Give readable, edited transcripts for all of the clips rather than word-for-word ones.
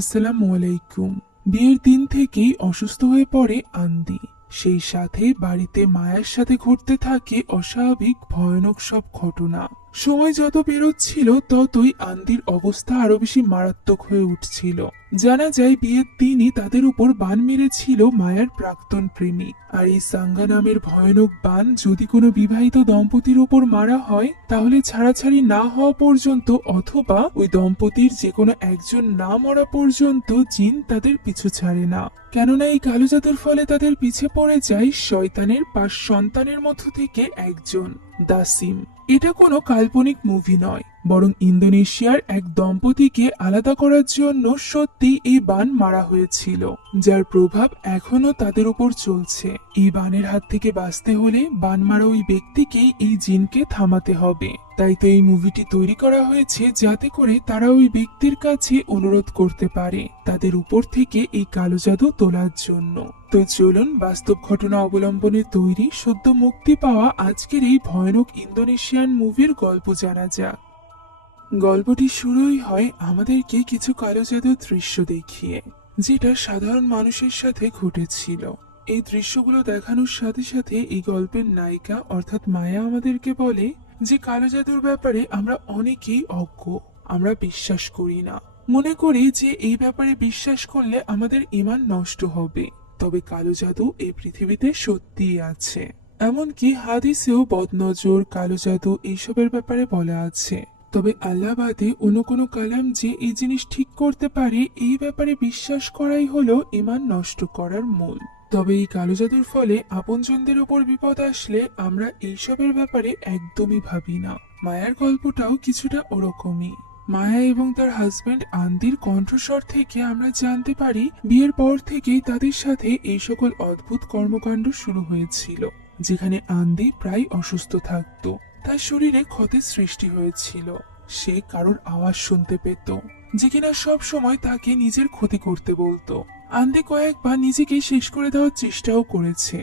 আসসালামু আলাইকুম। বিয়ের দিন থেকেই অসুস্থ হয়ে পড়ে আন্দি। সেই সাথে বাড়িতে মায়ের সাথে ঘটতে থাকে অস্বাভাবিক ভয়ানক সব ঘটনা। সময় যত পেরোচ্ছিল ততই আন্দির অবস্থা আরো বেশি মারাত্মক হয়ে উঠছিল। জানা যায় বিয়ের দিনই তাদের উপর বান মেরেছিল মায়ার প্রাক্তন প্রেমিক। আর এই সাঙ্গা নামের ভয়ানক বান যদি কোনো বিবাহিত দম্পতির উপর মারা হয় তাহলে ছাড়াছাড়ি না হওয়া পর্যন্ত অথবা ওই দম্পতির যে কোনো একজন না মরা পর্যন্ত জিন তাদের পিছু ছাড়ে না। কেননা এই কালো জাদুর ফলে তাদের পিছে পড়ে যায় শয়তানের 5 সন্তানের মধ্য থেকে একজন, দাসিম। এটা কোনো কাল্পনিক মুভি নয়, বরং ইন্দোনেশিয়ার এক দম্পতিকে আলাদা করার জন্য সত্যি এই বান মারা হয়েছিল, যার প্রভাব এখনো তাদের উপর চলছে। এই বানের হাত থেকে বাঁচতে হলে বান মারা ওই ব্যক্তিকেই এই জিনকে থামাতে হবে। তাই তো এই মুভিটি তৈরি করা হয়েছে যাতে করে তারা ওই ব্যক্তির কাছে অনুরোধ করতে পারে তাদের উপর থেকে এই কালো জাদু তোলার জন্য। তো চলুন বাস্তব ঘটনা অবলম্বনে তৈরি সদ্য মুক্তি পাওয়া আজকের এই ভয়ানক ইন্দোনেশিয়ান মুভির গল্প জানা যাক। গল্পটি শুরুই হয় আমাদেরকে কিছু কালো জাদুর দৃশ্য দেখিয়ে, যেটা সাধারণ মানুষের সাথে ঘটেছিল। এই দৃশ্যগুলো দেখানোর সাথে সাথে এই গল্পের নায়িকা অর্থাৎ মায়া আমাদেরকে বলে যে কালো জাদুর ব্যাপারে আমরা অনেকেই অজ্ঞ, আমরা বিশ্বাস করি না, মনে করি যে এই ব্যাপারে বিশ্বাস করলে আমাদের ঈমান নষ্ট হবে। তবে কালো জাদু এই পৃথিবীতে সত্যিই আছে। এমনকি হাদিসেও বদনজর, কালো জাদু এইসবের ব্যাপারে বলা আছে। তবে আল্লাহ বাদে অন্য কোনো কালাম যে এই জিনিস ঠিক করতে পারে এই ব্যাপারে বিশ্বাস করাই হলো ঈমান নষ্ট করার মূল। তবে এই কালো জাদুর ফলে আপনজনদের ওপর বিপদ আসলে আমরা এইসবের ব্যাপারে একদমই ভাবি না। মায়ার গল্পটাও কিছুটা ওরকমই। মায়া এবং তার হাজবেন্ড আন্দির কণ্ঠস্বর থেকে আমরা জানতে পারি বিয়ের পর থেকেই তাদের সাথে এই সকল অদ্ভুত কর্মকাণ্ড শুরু হয়েছিল, যেখানে আন্দি প্রায় অসুস্থ থাকত। তার শরীরে ক্ষতের সৃষ্টি হয়েছিল। সে কারোর আওয়াজ শুনতে পেত যে কিনা সব সময় তাকে নিজের ক্ষতি করতে বলতো। আন্দি কয়েকবার নিজেকে শেষ করে দেওয়ার চেষ্টাও করেছে,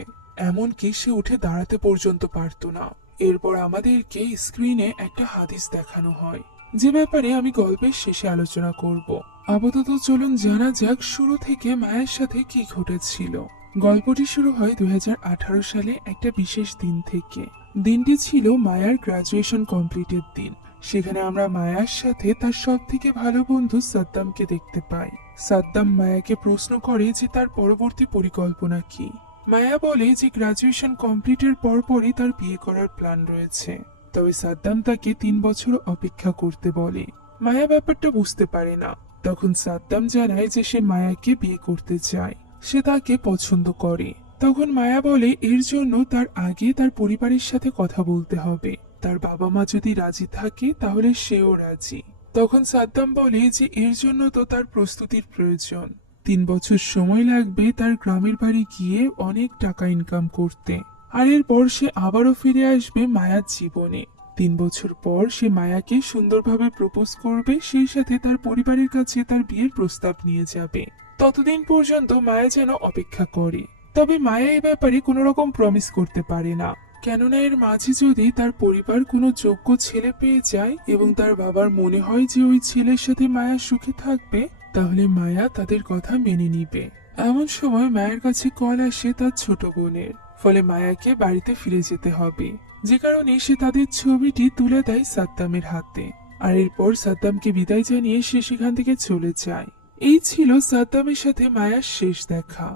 এমনকি সে উঠে দাঁড়াতে পর্যন্ত পারত না। এরপর আমাদেরকে স্ক্রিনে একটা হাদিস দেখানো হয়, যে ব্যাপারে আমি গল্পের শেষে আলোচনা করব। আপাতত চলুন জানা যাক শুরু থেকে মায়ের সাথে কি ঘটেছিল। গল্পটি শুরু হয় 2018 সালে একটা বিশেষ দিন থেকে। দিনটি ছিল মায়ার গ্রাজুয়েশন কমপ্লিটের দিন। সেখানে আমরা মায়ার সাথে তার সব থেকে ভালো বন্ধু সাদ্দামকে দেখতে পাই। সাদ্দাম মায়াকে প্রশ্ন করে যে তার পরবর্তী পরিকল্পনা কি। মায়া বলে যে গ্রাজুয়েশন কমপ্লিটের পরপরই তার বিয়ে করার প্ল্যান রয়েছে। তবে সাদ্দাম তাকে 3 বছর অপেক্ষা করতে বলে। মায়া ব্যাপারটা বুঝতে পারে না। তখন সাদ্দাম জানায় যে সে মায়াকে বিয়ে করতে চায়, সে তাকে পছন্দ করে। তখন মায়া বলে এর জন্য তার আগে তার পরিবারের সাথে কথা বলতে হবে। তার বাবা মা যদি রাজি থাকে তাহলে সেও রাজি। তখন সাদ্দাম বলে যে এর জন্য তো তার প্রস্তুতির প্রয়োজন। 3 বছর সময় লাগবে তার গ্রামের বাড়ি গিয়ে অনেক টাকা ইনকাম করতে। আর এরপর সে আবারও ফিরে আসবে মায়ার জীবনে। 3 বছর পর সে মায়াকে সুন্দরভাবে প্রপোজ করবে, সেই সাথে তার পরিবারের কাছে তার বিয়ের প্রস্তাব নিয়ে যাবে। ততদিন পর্যন্ত মায়া যেন অপেক্ষা করে। তবে মায়া এই ব্যাপারে কোনো রকম প্রমিস করতে পারে না, কেননা এর মাঝে যদি তার পরিবার কোনো যোগ্য ছেলে পেয়ে যায় এবং তার বাবার মনে হয় যে ওই ছেলের সাথে মায়া সুখে থাকবে, তাহলে মায়া তাদের কথা মেনে নিবে। এমন সময় মায়ের কাছে কল আসে তার ছোট বোনের। ফলে মায়াকে বাড়িতে ফিরে যেতে হবে, যে কারণে সে তাদের ছবিটি তুলে দেয় সাদ্দামের হাতে। আর এরপর সাদ্দামকে বিদায় জানিয়ে সে সেখান থেকে চলে যায়। এই ছিল সাদ্দামের সাথে মায়ার শেষ দেখা।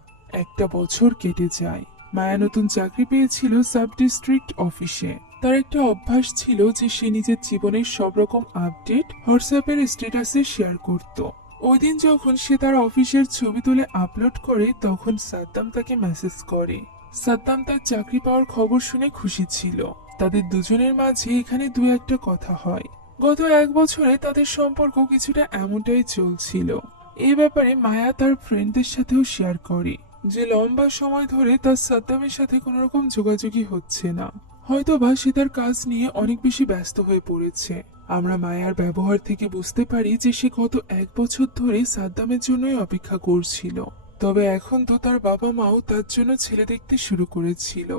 1 বছর কেটে যায়। মায়া নতুন চাকরি পেয়েছিল সাব ডিস্ট্রিক্ট অফিসে। তার একটা অভ্যাস ছিল যে সে নিজের জীবনের সব রকম আপডেট হোয়াটসঅ্যাপের স্ট্যাটাসে শেয়ার করত। ওই দিন যখন সে তার অফিসের ছবি তুলে আপলোড করে তখন সাদ্দাম তাকে মেসেজ করে। সাদ্দাম তার চাকরি পাওয়ার খবর শুনে খুশি ছিল। তাদের দুজনের মাঝে এখানে 2-1টা কথা হয়। গত 1 বছরে তাদের সম্পর্ক কিছুটা এমনটাই চলছিল। এই ব্যাপারে মায়া তার ফ্রেন্ডদের সাথেও শেয়ার করে যে লম্বা সময় ধরে তার সাদ্দামের সাথে কোনো রকম যোগাযোগই হচ্ছে না। হয়তোবা সে তার কাজ নিয়ে অনেক বেশি ব্যস্ত হয়ে পড়েছে। আমরা মায়ার ব্যবহার থেকে বুঝতে পারি যে সে গত 1 বছর ধরে সাদ্দামের জন্যই অপেক্ষা করছিল। তবে এখন তো তার বাবা মাও তার জন্য ছেলে দেখতে শুরু করেছিল।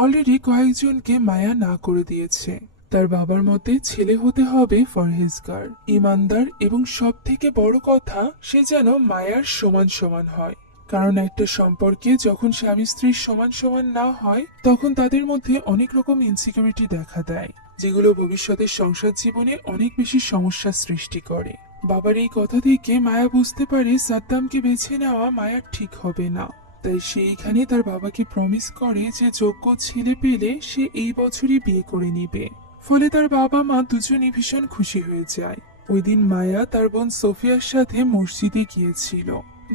অলরেডি কয়েকজনকে মায়া না করে দিয়েছে। তার বাবার মতে ছেলে হতে হবে পরহেজগার, ইমানদার এবং সব থেকে বড় কথা সে যেন মায়ার সমান সমান হয়। কারণ একটা সম্পর্কে যখন স্বামী স্ত্রীর সমান সমান না হয় তখন তাদের মধ্যে অনেক রকম ইনসিকিউরিটি দেখা দেয়, যেগুলো ভবিষ্যতের সংসার জীবনে অনেক বেশি সমস্যার সৃষ্টি করে। বাবার এই কথা থেকে মায়া বুঝতে পারে সাদ্দামকে বেছে নেওয়া মায়ার ঠিক হবে না। তাই সে এখানে তার বাবাকে প্রমিস করে যে যোগ্য ছেলে পেলে সে এই বছরই বিয়ে করে নিবে। ফলে তার বাবা মা দুজনই ভীষণ খুশি হয়ে যায়। ওই দিন মায়া তার বোন সোফিয়ার সাথে মসজিদে গিয়েছিল,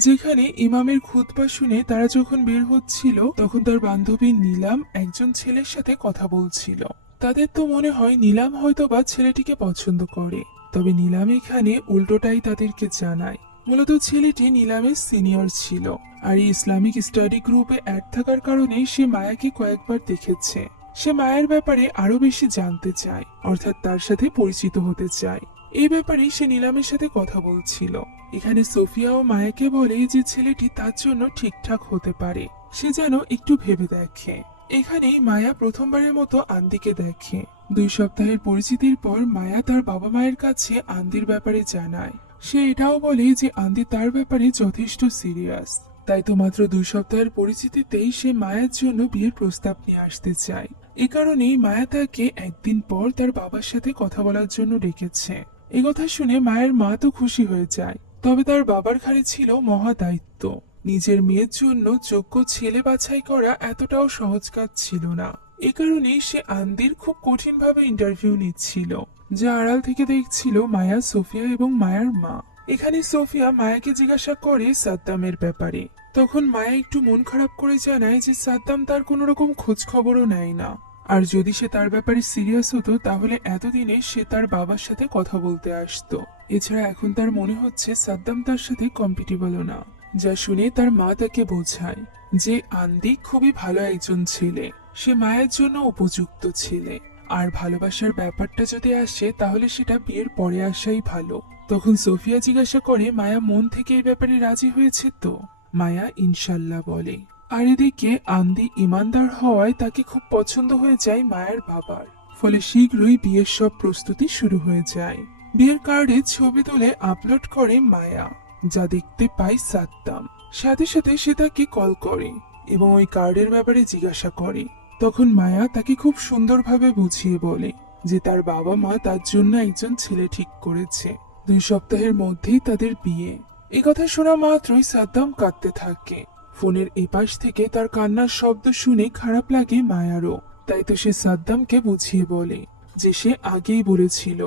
যেখানে ইমামের খুতবা শুনে তারা যখন বের হচ্ছিল তখন তার বান্ধবী নীলাম একজন ছেলের সাথে কথা বলছিল। তাদের তো মনে হয় নীলাম হয়তোবা ছেলেটিকে পছন্দ করে, তবে নীলাম এখানে উল্টোটাই তাদেরকে জানায়। মূলত ছেলেটি নীলামের সিনিয়র ছিল, আর এই ইসলামিক স্টাডি গ্রুপে অ্যাড থাকার কারণে সে মায়াকে কয়েকবার দেখেছে। সে মায়ের ব্যাপারে আরো বেশি জানতে চায়, অর্থাৎ তার সাথে পরিচিত হতে চায়। এই ব্যাপারে সে নীলামের সাথে কথা বলছিল। এখানে সোফিয়া ও মায়াকে বলে যে ছেলেটি তার জন্য ঠিকঠাক হতে পারে, সে যেন একটু ভেবে দেখে। এখানেই মায়া প্রথমবারের মতো আন্দিকে দেখে। 2 সপ্তাহের পরিচিতির পর মায়া তার বাবা মায়ের কাছে আন্দির ব্যাপারে জানায়। সে এটাও বলে যে আন্দি তার ব্যাপারে যথেষ্ট সিরিয়াস। তাই তো মাত্র 2 সপ্তাহের পরিচিতিতেই সে মায়ের জন্য বিয়ের প্রস্তাব নিয়ে আসতে চায়। এ কারণেই মায়া তাকে একদিন পর তার বাবার সাথে কথা বলার জন্য ডেকেছে। এ কথা শুনে মায়ের মা তো খুশি হয়ে যায়, তবে তার বাবার ঘাড়ে ছিল মহা দায়িত্ব। নিজের মেয়ের জন্য যোগ্য ছেলে বাছাই করা এতটাও সহজ কাজ ছিল না। এ কারণেই সে আন্দির খুব কঠিনভাবে ইন্টারভিউ নিচ্ছিল, যা আড়াল থেকে দেখছিল মায়া, সোফিয়া এবং মায়ার মা। এখানে সোফিয়া মায়াকে জিজ্ঞাসা করে সাদ্দামের ব্যাপারে। তখন মায়া একটু মন খারাপ করে জানায় যে সাদ্দাম তার কোনো রকম খোঁজ খবরও নেয় না, আর যদি সে তার ব্যাপারে সিরিয়াস হতো তাহলে এতদিনে সে তার বাবার সাথে কথা বলতে আসতো। এছাড়া এখন তার মনে হচ্ছে সাদ্দাম তার সাথে কম্পিটিবলও না। যা শুনে তার মা তাকে বোঝায় যে আন্দি খুবই ভালো একজন ছেলে, সে মায়ের জন্য উপযুক্ত ছেলে, আর ভালোবাসার ব্যাপারটা যদি আসে তাহলে সেটা বিয়ের পরে আসাই ভালো। তখন সোফিয়া জিজ্ঞাসা করে মায়া মন থেকে এই ব্যাপারে রাজি হয়েছে তো? মায়া ইনশাল্লাহ বলে। আর এদিকে আন্দি ইমানদার হওয়ায় তাকে খুব পছন্দ হয়ে যায় মায়ের বাবার। ফলে শীঘ্রই বিয়ের সব প্রস্তুতি শুরু হয়ে যায়। বিয়ের কার্ডে ছবি তুলে আপলোড করে মায়া, যা দেখতে পায় সাদ্দাম। সাথে সাথে সে তাকে কল করে এবং ওই কার্ডের ব্যাপারে জিজ্ঞাসা করে। তখন মায়া তাকে খুব সুন্দরভাবে বুঝিয়ে বলে যে তার বাবা মা তার জন্য একজন ছেলে ঠিক করেছে। 2 সপ্তাহের মধ্যেই তাদের বিয়ে। এই কথা শোনা মাত্রই সাদ্দাম কাঁদতে থাকে। ফোনের এপাশ থেকে তার কান্নার শব্দ শুনে খারাপ লাগে মায়ারও। তাই তো সে সাদ্দামকে বুঝিয়ে বলে যে সে আগেই বলেছিল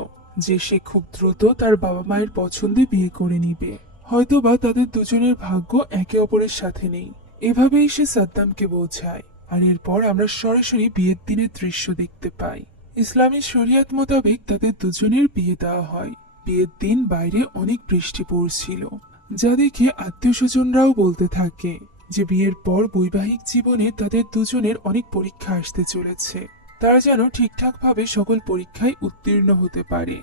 যে সে খুব দ্রুত তার বাবা মায়ের পছন্দে বিয়ে করে নিবে। হয়তোবা তাদের দুজনের ভাগ্য একে অপরের সাথে নেই। এভাবেই সে সাদ্দামকে বোঝায়। আর এরপর আমরা সরাসরি বিয়ের দিনের দৃশ্য দেখতে পাই। ইসলামী শরিয়াত মোতাবেক তাদের দুজনের বিয়ে দেওয়া হয়। বিয়ের দিন বাইরে অনেক বৃষ্টি পড়ছিল, যা দেখে আত্মীয় স্বজনরাও বলতে থাকে যে বিয়ের পর বৈবাহিক জীবনে তাদের দুজনের অনেক পরীক্ষা আসতে চলেছে। তারা যেন ঠিকঠাক ভাবে সকল পরীক্ষায় উত্তীর্ণ হতে পারে।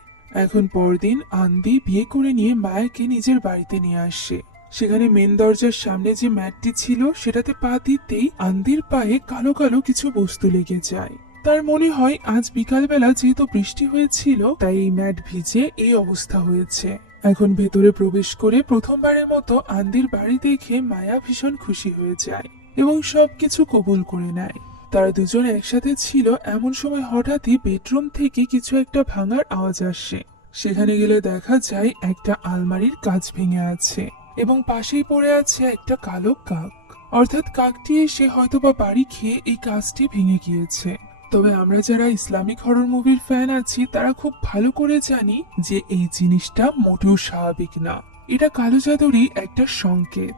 এখন পরদিন আন্দি বিয়ে করে নিয়ে মায়াকে নিজের বাড়িতে নিয়ে আসে। সেখানে মেন দরজার সামনে যে ম্যাটটি ছিল সেটাতে পা দিতেই আন্দির পায়ে কালো কালো কিছু বস্তু লেগে যায়। তার মনে হয় আজ বিকালবেলা যেহেতু বৃষ্টি হয়েছিল তাই এই ম্যাট ভিজে এই অবস্থা হয়েছে। এখন ভেতরে প্রবেশ করে প্রথমবারের মতো আন্দির বাড়ি দেখে মায়া ভীষণ খুশি হয়ে যায় এবং সবকিছু কবুল করে নেয়। তারা দুজন একসাথে ছিল এমন সময় হঠাৎই বেডরুম থেকে কিছু একটা ভাঙার আওয়াজ আসে। সেখানে গেলে দেখা যায় একটা আলমারির কাঁচ ভেঙে আছে এবং পাশেই পড়ে আছে একটা কালো কাক। অর্থাৎ কাকটি এসে হয়তোবা বাড়ি খেয়ে এই কাঁচটি ভেঙে গিয়েছে। তবে আমরা যারা ইসলামিক হরর মুভির ফ্যান আছি তারা খুব ভালো করে জানি যে এই জিনিসটা মোটেও স্বাভাবিক না। এটা কালো জাদুরই একটা সংকেত,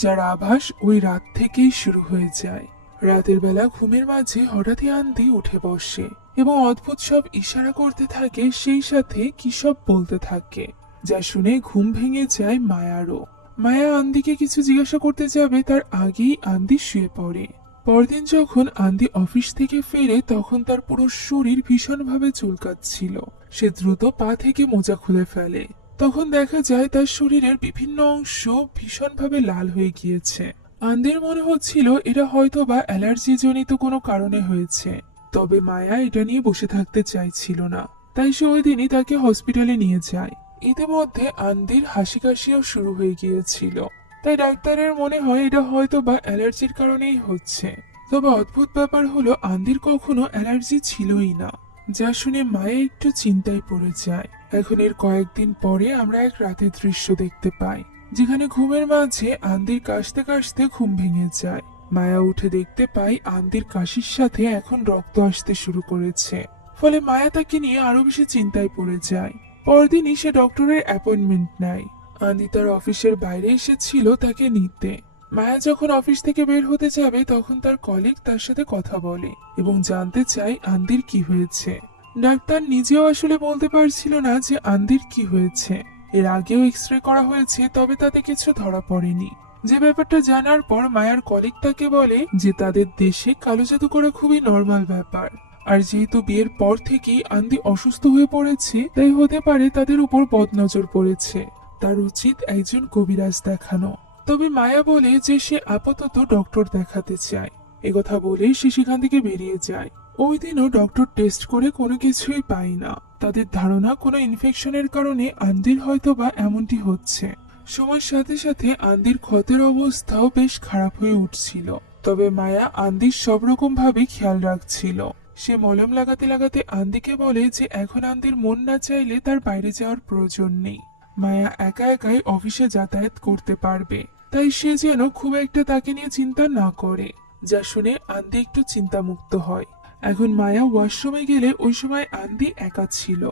যার আভাস ওই রাত থেকেই শুরু হয়ে যায়। রাতের বেলা ঘুমের মাঝে হঠাৎই আন্দি উঠে বসে এবং অদ্ভুত সব ইশারা করতে থাকে, সেই সাথে কি সব বলতে থাকে, যা শুনে ঘুম ভেঙে যায় মায়ারও। মায়া আন্দিকে কিছু জিজ্ঞাসা করতে যাবে তার আগেই আন্দি শুয়ে পড়ে। পরদিন যখন আন্দি অফিস থেকে ফেরে তখন তার পুরো শরীর ভীষণভাবে চুলকাচ্ছিল। সে দ্রুত পা থেকে মোজা খুলে ফেলে। তখন দেখা যায় তার শরীরের বিভিন্ন অংশ ভীষণভাবে লাল হয়ে গিয়েছে। আন্দির মনে হচ্ছিল এটা হয়তো বা অ্যালার্জি জনিত কোনো কারণে হয়েছে। তবে মায়া এটা নিয়ে বসে থাকতে চাইছিল না, তাই সে ওই দিনই তাকে হসপিটালে নিয়ে যায়। ইতিমধ্যে আন্দির হাসি কাশিও শুরু হয়ে গিয়েছিল, তাই ডাক্তারের মনে হয় এটা হয়তো বা অ্যালার্জির কারণেই হচ্ছে। তবে অদ্ভুত ব্যাপার হলো আন্দির কখনো অ্যালার্জি ছিলই না, যা শুনে মায়া একটু চিন্তায় পড়ে যায়। এখন এর কয়েকদিন পরে আমরা এক রাতের দৃশ্য দেখতে পাই, যেখানে ঘুমের মাঝে আন্দির কাশতে কাশতে ঘুম ভেঙে যায়। মায়া উঠে দেখতে পাই আন্দির কাশির সাথে এখন রক্ত আসতে শুরু করেছে। ফলে মায়া তাকে নিয়ে আরো বেশি চিন্তায় পড়ে যায়। পরদিনই সে ডক্টরের অ্যাপয়েন্টমেন্ট নেয়। আন্দি তার অফিসের বাইরে এসেছিল তাকে নিতে। মায়া যখন অফিস থেকে বের হতে যাবে তখন তার কলিগ তার সাথে কথা বলে এবং জানতে চায় আন্দির কি হয়েছে। ডাক্তার নিজেও আসলে বলতে পারছিল না যে আন্দির কি হয়েছে। এর আগেও এক্সরে করা হয়েছে, তবে তাতে কিছু ধরা পড়েনি। যে ব্যাপারটা জানার পর মায়ার কলিগ তাকে বলে যে তাদের দেশে কালো জাদু করা খুবই নর্মাল ব্যাপার, আর যেহেতু বিয়ের পর থেকেই আন্দি অসুস্থ হয়ে পড়েছে, তাই হতে পারে তাদের উপর বদনজর পড়েছে। তার উচিত একজন কবিরাজ দেখানো। তবে মায়া বলে যে সে আপাতত ডক্টর দেখাতে চায়। একথা বলে সে সেখান থেকে বেরিয়ে যায়। ওই দিনও ডক্টর টেস্ট করে কোনো কিছুই পায় না। তাদের ধারণা কোনো ইনফেকশনের কারণে আন্দির হয়তো বা এমনটি হচ্ছে। সময়ের সাথে সাথে আন্দির ক্ষতের অবস্থাও বেশ খারাপ হয়ে উঠছিল। তবে মায়া আন্দির সব রকম ভাবে খেয়াল রাখছিল। সে মলম লাগাতে লাগাতে আন্দিকে বলে যে এখন আন্দির মন না চাইলে তার বাইরে যাওয়ার প্রয়োজন নেই। মায়া একা একাই অফিসে যাতায়াত করতে পারবে, তাই সে যেন খুব একটা তাকে নিয়ে চিন্তা না করে। যা শুনে আন্দি একটু চিন্তামুক্ত হয়। এখন মায়া ওয়াশরুমে গেলে ওই সময় আন্দি একা ছিল।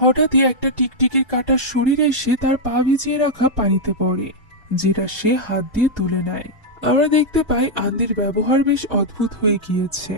হঠাৎই একটা টিকটিকির কাটা শরীর এসে তার পা ভিজিয়ে রাখা পানিতে পড়ে, যেটা সে হাত দিয়ে তুলে নেয়। আমরা দেখতে পাই আন্দির ব্যবহার বেশ অদ্ভুত হয়ে গিয়েছে,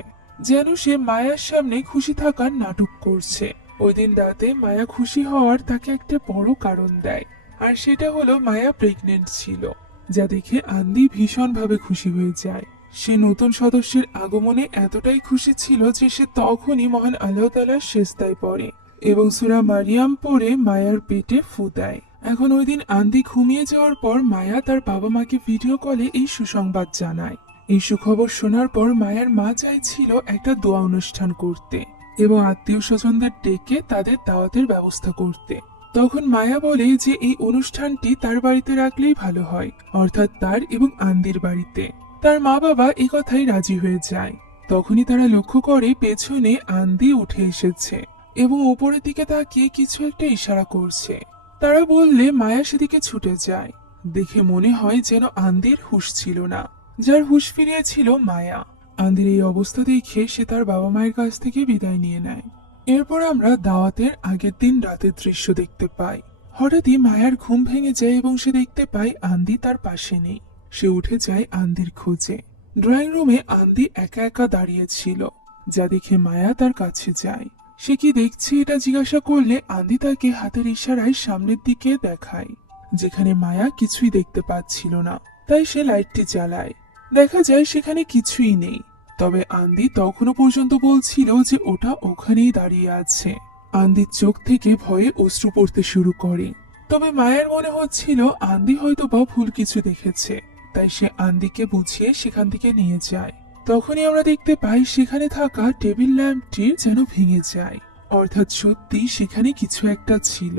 যেন সে মায়ার সামনে খুশি থাকার নাটক করছে। ওই দিন রাতে মায়া খুশি হওয়ার তাকে একটা বড় কারণ দেয়, আর সেটা হলো মায়া প্রেগনেন্ট ছিল, যা দেখে আন্দি ভীষণভাবে খুশি হয়ে যায়। সে নতুন সদস্যের আগমনে এতটাই খুশি ছিল যে সে তখনই মহান আল্লাহ তাআলার সিজদায় পড়ে এবং সূরা মারিয়াম পড়ে মায়ার পেটে ফু দেয়। এখন ওই দিন আন্দি ঘুমিয়ে যাওয়ার পর মায়া তার বাবা মাকে ভিডিও কলে এই সুসংবাদ জানায়। এই সুখবর শোনার পর মায়ার মা চাইছিল একটা দোয়া অনুষ্ঠান করতে এবং আত্মীয় স্বজনদের ডেকে তাদের দাওয়াতের ব্যবস্থা করতে। তখন মায়া বলে যে এই অনুষ্ঠানটি তার বাড়িতে রাখলেই ভালো হয়, অর্থাৎ তার এবং আন্দির বাড়িতে। তার মা বাবা এই কথাই রাজি হয়ে যায়। তখনই তারা লক্ষ্য করে পেছনে আন্দি উঠে এসেছে এবং উপরের দিকে তাকিয়ে কিছু একটা ইশারা করছে। তারা বললে মায়া সেদিকে ছুটে যায়। দেখে মনে হয় যেন আন্দির হুঁশ ছিল না, যার হুঁশ ফিরিয়েছিল মায়া। আন্দির এই অবস্থা দেখে সে তার বাবা মায়ের কাছ থেকে বিদায় নিয়ে নেয়। এরপর আমরা দাওয়াতের আগের দিন রাতের দৃশ্য দেখতে পাই। হঠাৎই মায়ার ঘুম ভেঙে যায় এবং সে দেখতে পায় আন্দি তার পাশে নেই। সে উঠে যায় আন্দির খোঁজে। ড্রয়িং রুমে আন্দি একা একা দাঁড়িয়ে ছিল, যা দেখে মায়া তার কাছে যায়। সে কি দেখছে এটা জিজ্ঞাসা করলে আন্দি তাকে হাতের ইশারায় সামনের দিকে দেখায়, যেখানে মায়া কিছুই দেখতে পাচ্ছিল না। তাই সে লাইটটি জ্বালায়। দেখা যায় সেখানে কিছুই নেই। তবে আন্দি তখনও পর্যন্ত বলছিল যে ওটা ওখানেই দাঁড়িয়ে আছে। আন্দির চোখ থেকে ভয়ে অশ্রু পড়তে শুরু করে। তবে মায়ের মনে হচ্ছিল আন্দি হয়তো বা ভুল কিছু দেখেছে, তাই সে আন্দিকে বুঝিয়ে সেখান থেকে নিয়ে যায়। তখনই আমরা দেখতে পাই সেখানে থাকা টেবিল ল্যাম্পটি যেন ভেঙে যায়, অর্থাৎ সত্যি সেখানে কিছু একটা ছিল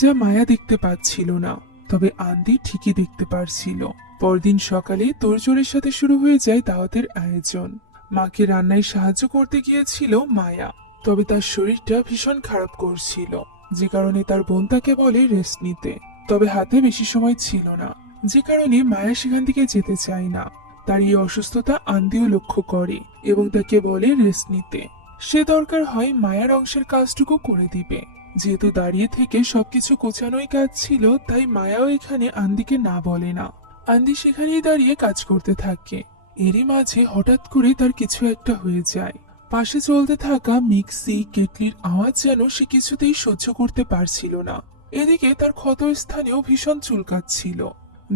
যা মায়া দেখতে পাচ্ছিল না, তবে আন্দি ঠিকই দেখতে পারছিল। পরদিন সকালে তোড়জোড়ের সাথে শুরু হয়ে যায় দাওয়াতের আয়োজন। মাকে রান্নায় সাহায্য করতে গিয়েছিল মায়া, তবে তার শরীরটা ভীষণ খারাপ করছিল, যে কারণে তার বোন তাকে বলে রেস্ট নিতে। তবে হাতে বেশি সময় ছিল না, যে কারণে মায়া সেখান থেকে যেতে চায় না। তার এই অসুস্থতা আন্দিও লক্ষ্য করে এবং তাকে বলে রেস্ট নিতে। সে দরকার হয় মায়ার অংশের কাজটুকু করে দিবে। যেহেতু দাঁড়িয়ে থেকে সবকিছু গোছানোই কাজ ছিল, তাই মায়াও এখানে আন্দিকে না বলে না। আন্দি সেখানেই দাঁড়িয়ে কাজ করতে থাকে। এরই মাঝে হঠাৎ করে তার কিছু একটা হয়ে যায়। পাশে চলতে থাকা মিক্সি কেটলির আওয়াজ যেন সে কিছুতেই সহ্য করতে পারছিল না। এদিকে তার ক্ষতস্থানেও ভীষণ চুলকাচ্ছিল,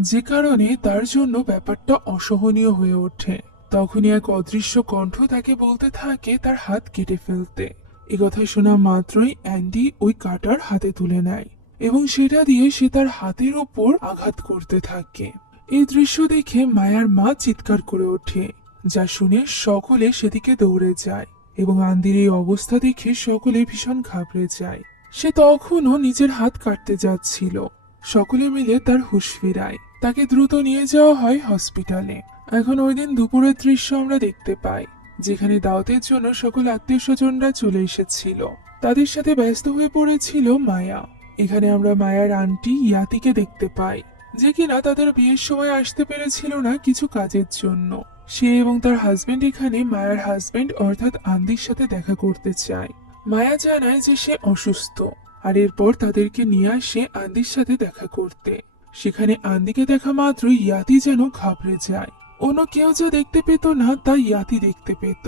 যে কারণে তার জন্য ব্যাপারটা অসহনীয় হয়ে ওঠে। তখনই এক অদৃশ্য কণ্ঠ তাকে বলতে থাকে তার হাত কেটে ফেলতে। এ কথা শোনা মাত্রই অ্যান্ডি ওই কাটার হাতে তুলে নেয় এবং সেটা দিয়ে সে তার হাতের উপর আঘাত করতে থাকে। এই দৃশ্য দেখে মায়ার মা চিৎকার করে ওঠে, যা শুনে সকলে সেদিকে দৌড়ে যায় এবং আন্দির এই অবস্থা দেখে সকলে ভীষণ ঘাবড়ে যায়। সে তখনও নিজের হাত কাটতে যাচ্ছিল। সকলে মিলে তার হুঁশ ফেরায়, তাকে দ্রুত নিয়ে যাওয়া হয় হসপিটালে। এখন ওই দিন দুপুরের দৃশ্য আমরা দেখতে পাই, যেখানে দাওয়াতের জন্য সকল আত্মীয় স্বজনরা চলে এসেছিল। তাদের সাথে ব্যস্ত হয়ে পড়েছিল মায়া। এখানে আমরা মায়ার আন্টি ইয়াতিকে দেখতে পাই, যে কিনা তাদের বিয়ের সময় আসতে পেরেছিল না কিছু কাজের জন্য। সে এবং তার হাজবেন্ড এখানে মায়ার হাজবেন্ড অর্থাৎ আন্দির সাথে দেখা করতে চায়। মায়া জানায় যে সে অসুস্থ, আর এরপর তাদেরকে নিয়ে আসে আন্দির সাথে দেখা করতে। সেখানে আন্দিকে দেখা মাত্র ইয়াতি যেন ঘাবড়ে যায়। অন্য কেউ যা দেখতে পেত না তা ইয়াতি দেখতে পেত।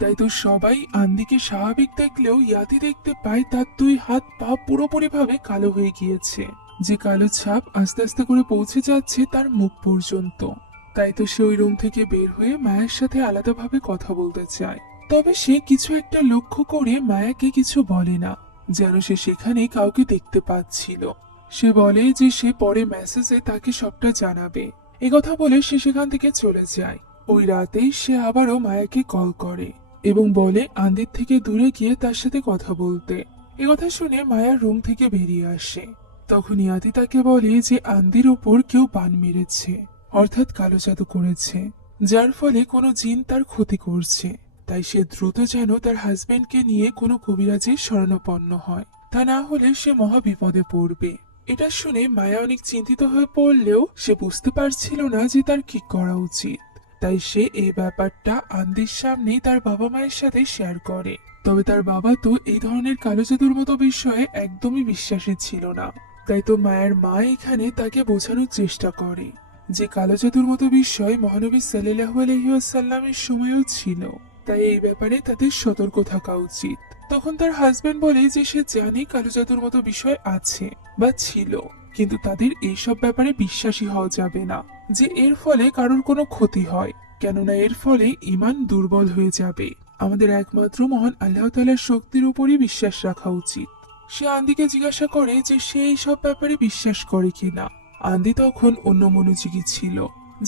তাই তো সবাই আন্দিকে স্বাভাবিক দেখলেও ইয়াতি দেখতে পায় তার 2 হাত পা পুরোপুরি ভাবে কালো হয়ে গিয়েছে, যে কালো ছাপ আস্তে আস্তে করে পৌঁছে যাচ্ছে তার মুখ পর্যন্ত। তাই তো সে ওই রুম থেকে বের হয়ে মায়ের সাথে আলাদাভাবে কথা বলতে চায়। তবে সে কিছু একটা লক্ষ্য করে মায়াকে কিছু বলে না, যেন সে সেখানে কাউকে দেখতে পাচ্ছিল। সে বলে যে সে পরে মেসেজে তাকে সবটা জানাবে। কথা বলে সে সেখান থেকে চলে যায়। ওই রাতেই সে আবারও মায়াকে কল করে এবং বলে আন্দির থেকে দূরে গিয়ে তার সাথে কথা বলতে। কথা শুনে মায়ার রুম থেকে বেরিয়ে আসে। তখন ইয়াতি তাকে বলে যে আন্দির উপর কেউ বান মেরেছে, অর্থাৎ কালো জাদু করেছে, যার ফলে কোনো জিন তার ক্ষতি করছে। তাই সে দ্রুত যেন তার হাজবেন্ডকে নিয়ে কোনো কবিরাজের শরণাপন্ন হয়, তা না হলে সে মহা বিপদে পড়বে। এটা শুনে মায়া অনেক চিন্তিত হয়ে পড়লেও সে বুঝতে পারছিল না যে তার কি করা উচিত। তাই সে এই ব্যাপারটা আন্দির সামনেই তার বাবা মায়ের সাথে শেয়ার করে। তবে তার বাবা তো এই ধরনের কালো জাদুর মতো বিষয়ে একদমই বিশ্বাসী ছিল না। তাই তো মায়ের মা এখানে তাকে বোঝানোর চেষ্টা করে যে কালো জাদুর মতো বিষয় মহানবী সাল্লাল্লাহু আলাইহি ওয়াসাল্লামের সময়ও ছিল, তাই এই ব্যাপারে তাদের সতর্ক থাকা উচিত। তখন তার হাজবেন্ড বলে যে সে জানে কালো জাদুর মতো বিষয় আছে বা ছিল, কিন্তু তাদের এইসব ব্যাপারে বিশ্বাসী হওয়া যাবে না যে এর ফলে কারোর কোনো ক্ষতি হয়, কেননা এর ফলে ঈমান দুর্বল হয়ে যাবে। আমাদের একমাত্র মহান আল্লাহ তাআলার শক্তির উপরই বিশ্বাস রাখা উচিত। সে আন্দিকে জিজ্ঞাসা করে যে সে এইসব ব্যাপারে বিশ্বাস করে কিনা। আন্দি তখন অন্য মনোযোগী ছিল,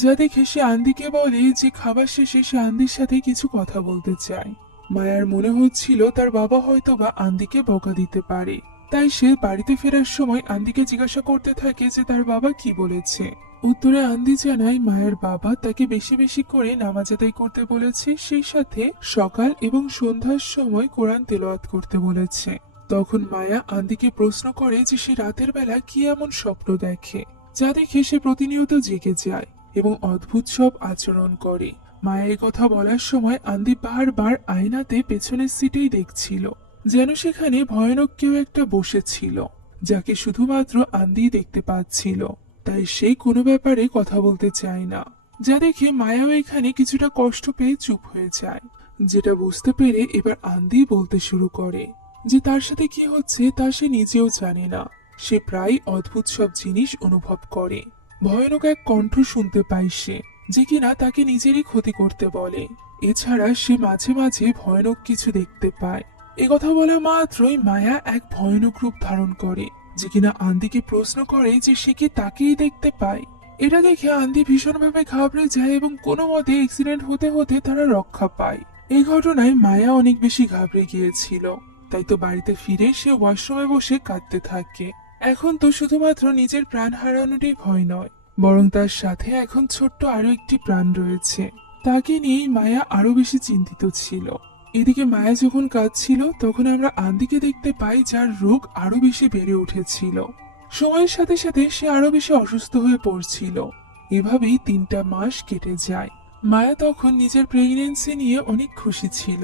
যা দেখে সে আন্দিকে বলে যে খাবার শেষে সে আন্দির সাথে কিছু কথা বলতে চায়। মায়ার মনে হচ্ছিল তার বাবা হয়তো বা আন্দিকে বকা দিতে পারে, তাই সে বাড়িতে ফেরার সময় আন্দিকে জিজ্ঞাসা করতে থাকে যে তার বাবা কি বলেছে। উত্তরে আন্দি জানায় মায়ের বাবা তাকে বেশি বেশি করে নামাজ আদায় করতে বলেছে, সেই সাথে সকাল এবং সন্ধ্যার সময় কোরআন তেলাওয়াত করতে বলেছে। তখন মায়া আন্দিকে প্রশ্ন করে যে সে রাতের বেলা কি এমন স্বপ্ন দেখে, যা দেখে সে প্রতিনিয়ত জেগে যায় এবং অদ্ভুত সব আচরণ করে। মায়া এই কথা বলার সময় আন্দি বারবার আয়নাতে পেছনের সিটেই দেখছিল, যেন সেখানে ভয়ানক কেউ একটা বসেছিল, যাকে শুধুমাত্র আন্দি দেখতে পাচ্ছিল। তাই সে কোনো ব্যাপারে কথা বলতে চায় না, যা দেখে মায়াও এখানে কিছুটা কষ্ট পেয়ে চুপ হয়ে যায়। যেটা বুঝতে পেরে এবার আন্দি বলতে শুরু করে যে তার সাথে কি হচ্ছে তা সে নিজেও জানে না। সে প্রায় অদ্ভুত সব জিনিস অনুভব করে। ভয়ানক এক কণ্ঠ শুনতে পায় সে, যে কিনা তাকে নিজেরই ক্ষতি করতে বলে। এছাড়া সে মাঝে মাঝে ভয়ানক কিছু দেখতে পায়। কথা বলা মাত্রই মায়া এক ভয়ানক রূপ ধারণ করে, যে কিনা আন্দিকে প্রশ্ন করে যে সে কি তাকেই দেখতে পায়। এটা দেখে আন্দি ভীষণভাবে ঘাবড়ে যায় এবং কোনো মতে অ্যাক্সিডেন্ট হতে হতে তারা রক্ষা পায়। এই ঘটনায় মায়া অনেক বেশি ঘাবড়ে গিয়েছিল। তাই তো বাড়িতে ফিরে সে ওয়াশরুমে বসে কাঁদতে থাকে। এখন তো শুধুমাত্র নিজের প্রাণ হারানোটাই ভয় নয়, বরং তার সাথে এখন ছোট্ট আরো একটি প্রাণ রয়েছে। তাকে নিয়ে মায়া আরো বেশি চিন্তিত ছিল। এদিকে মায়া যখন কাঁদছিল তখন আমরা আন্দিকে দেখতে পাই, যার রোগ আরো বেশি বেড়ে উঠেছিল। সময়ের সাথে সাথে সে আরো বেশি অসুস্থ হয়ে পড়ছিল। এভাবেই 3টা মাস কেটে যায়। মায়া তখন নিজের প্রেগন্যান্সি নিয়ে অনেক খুশি ছিল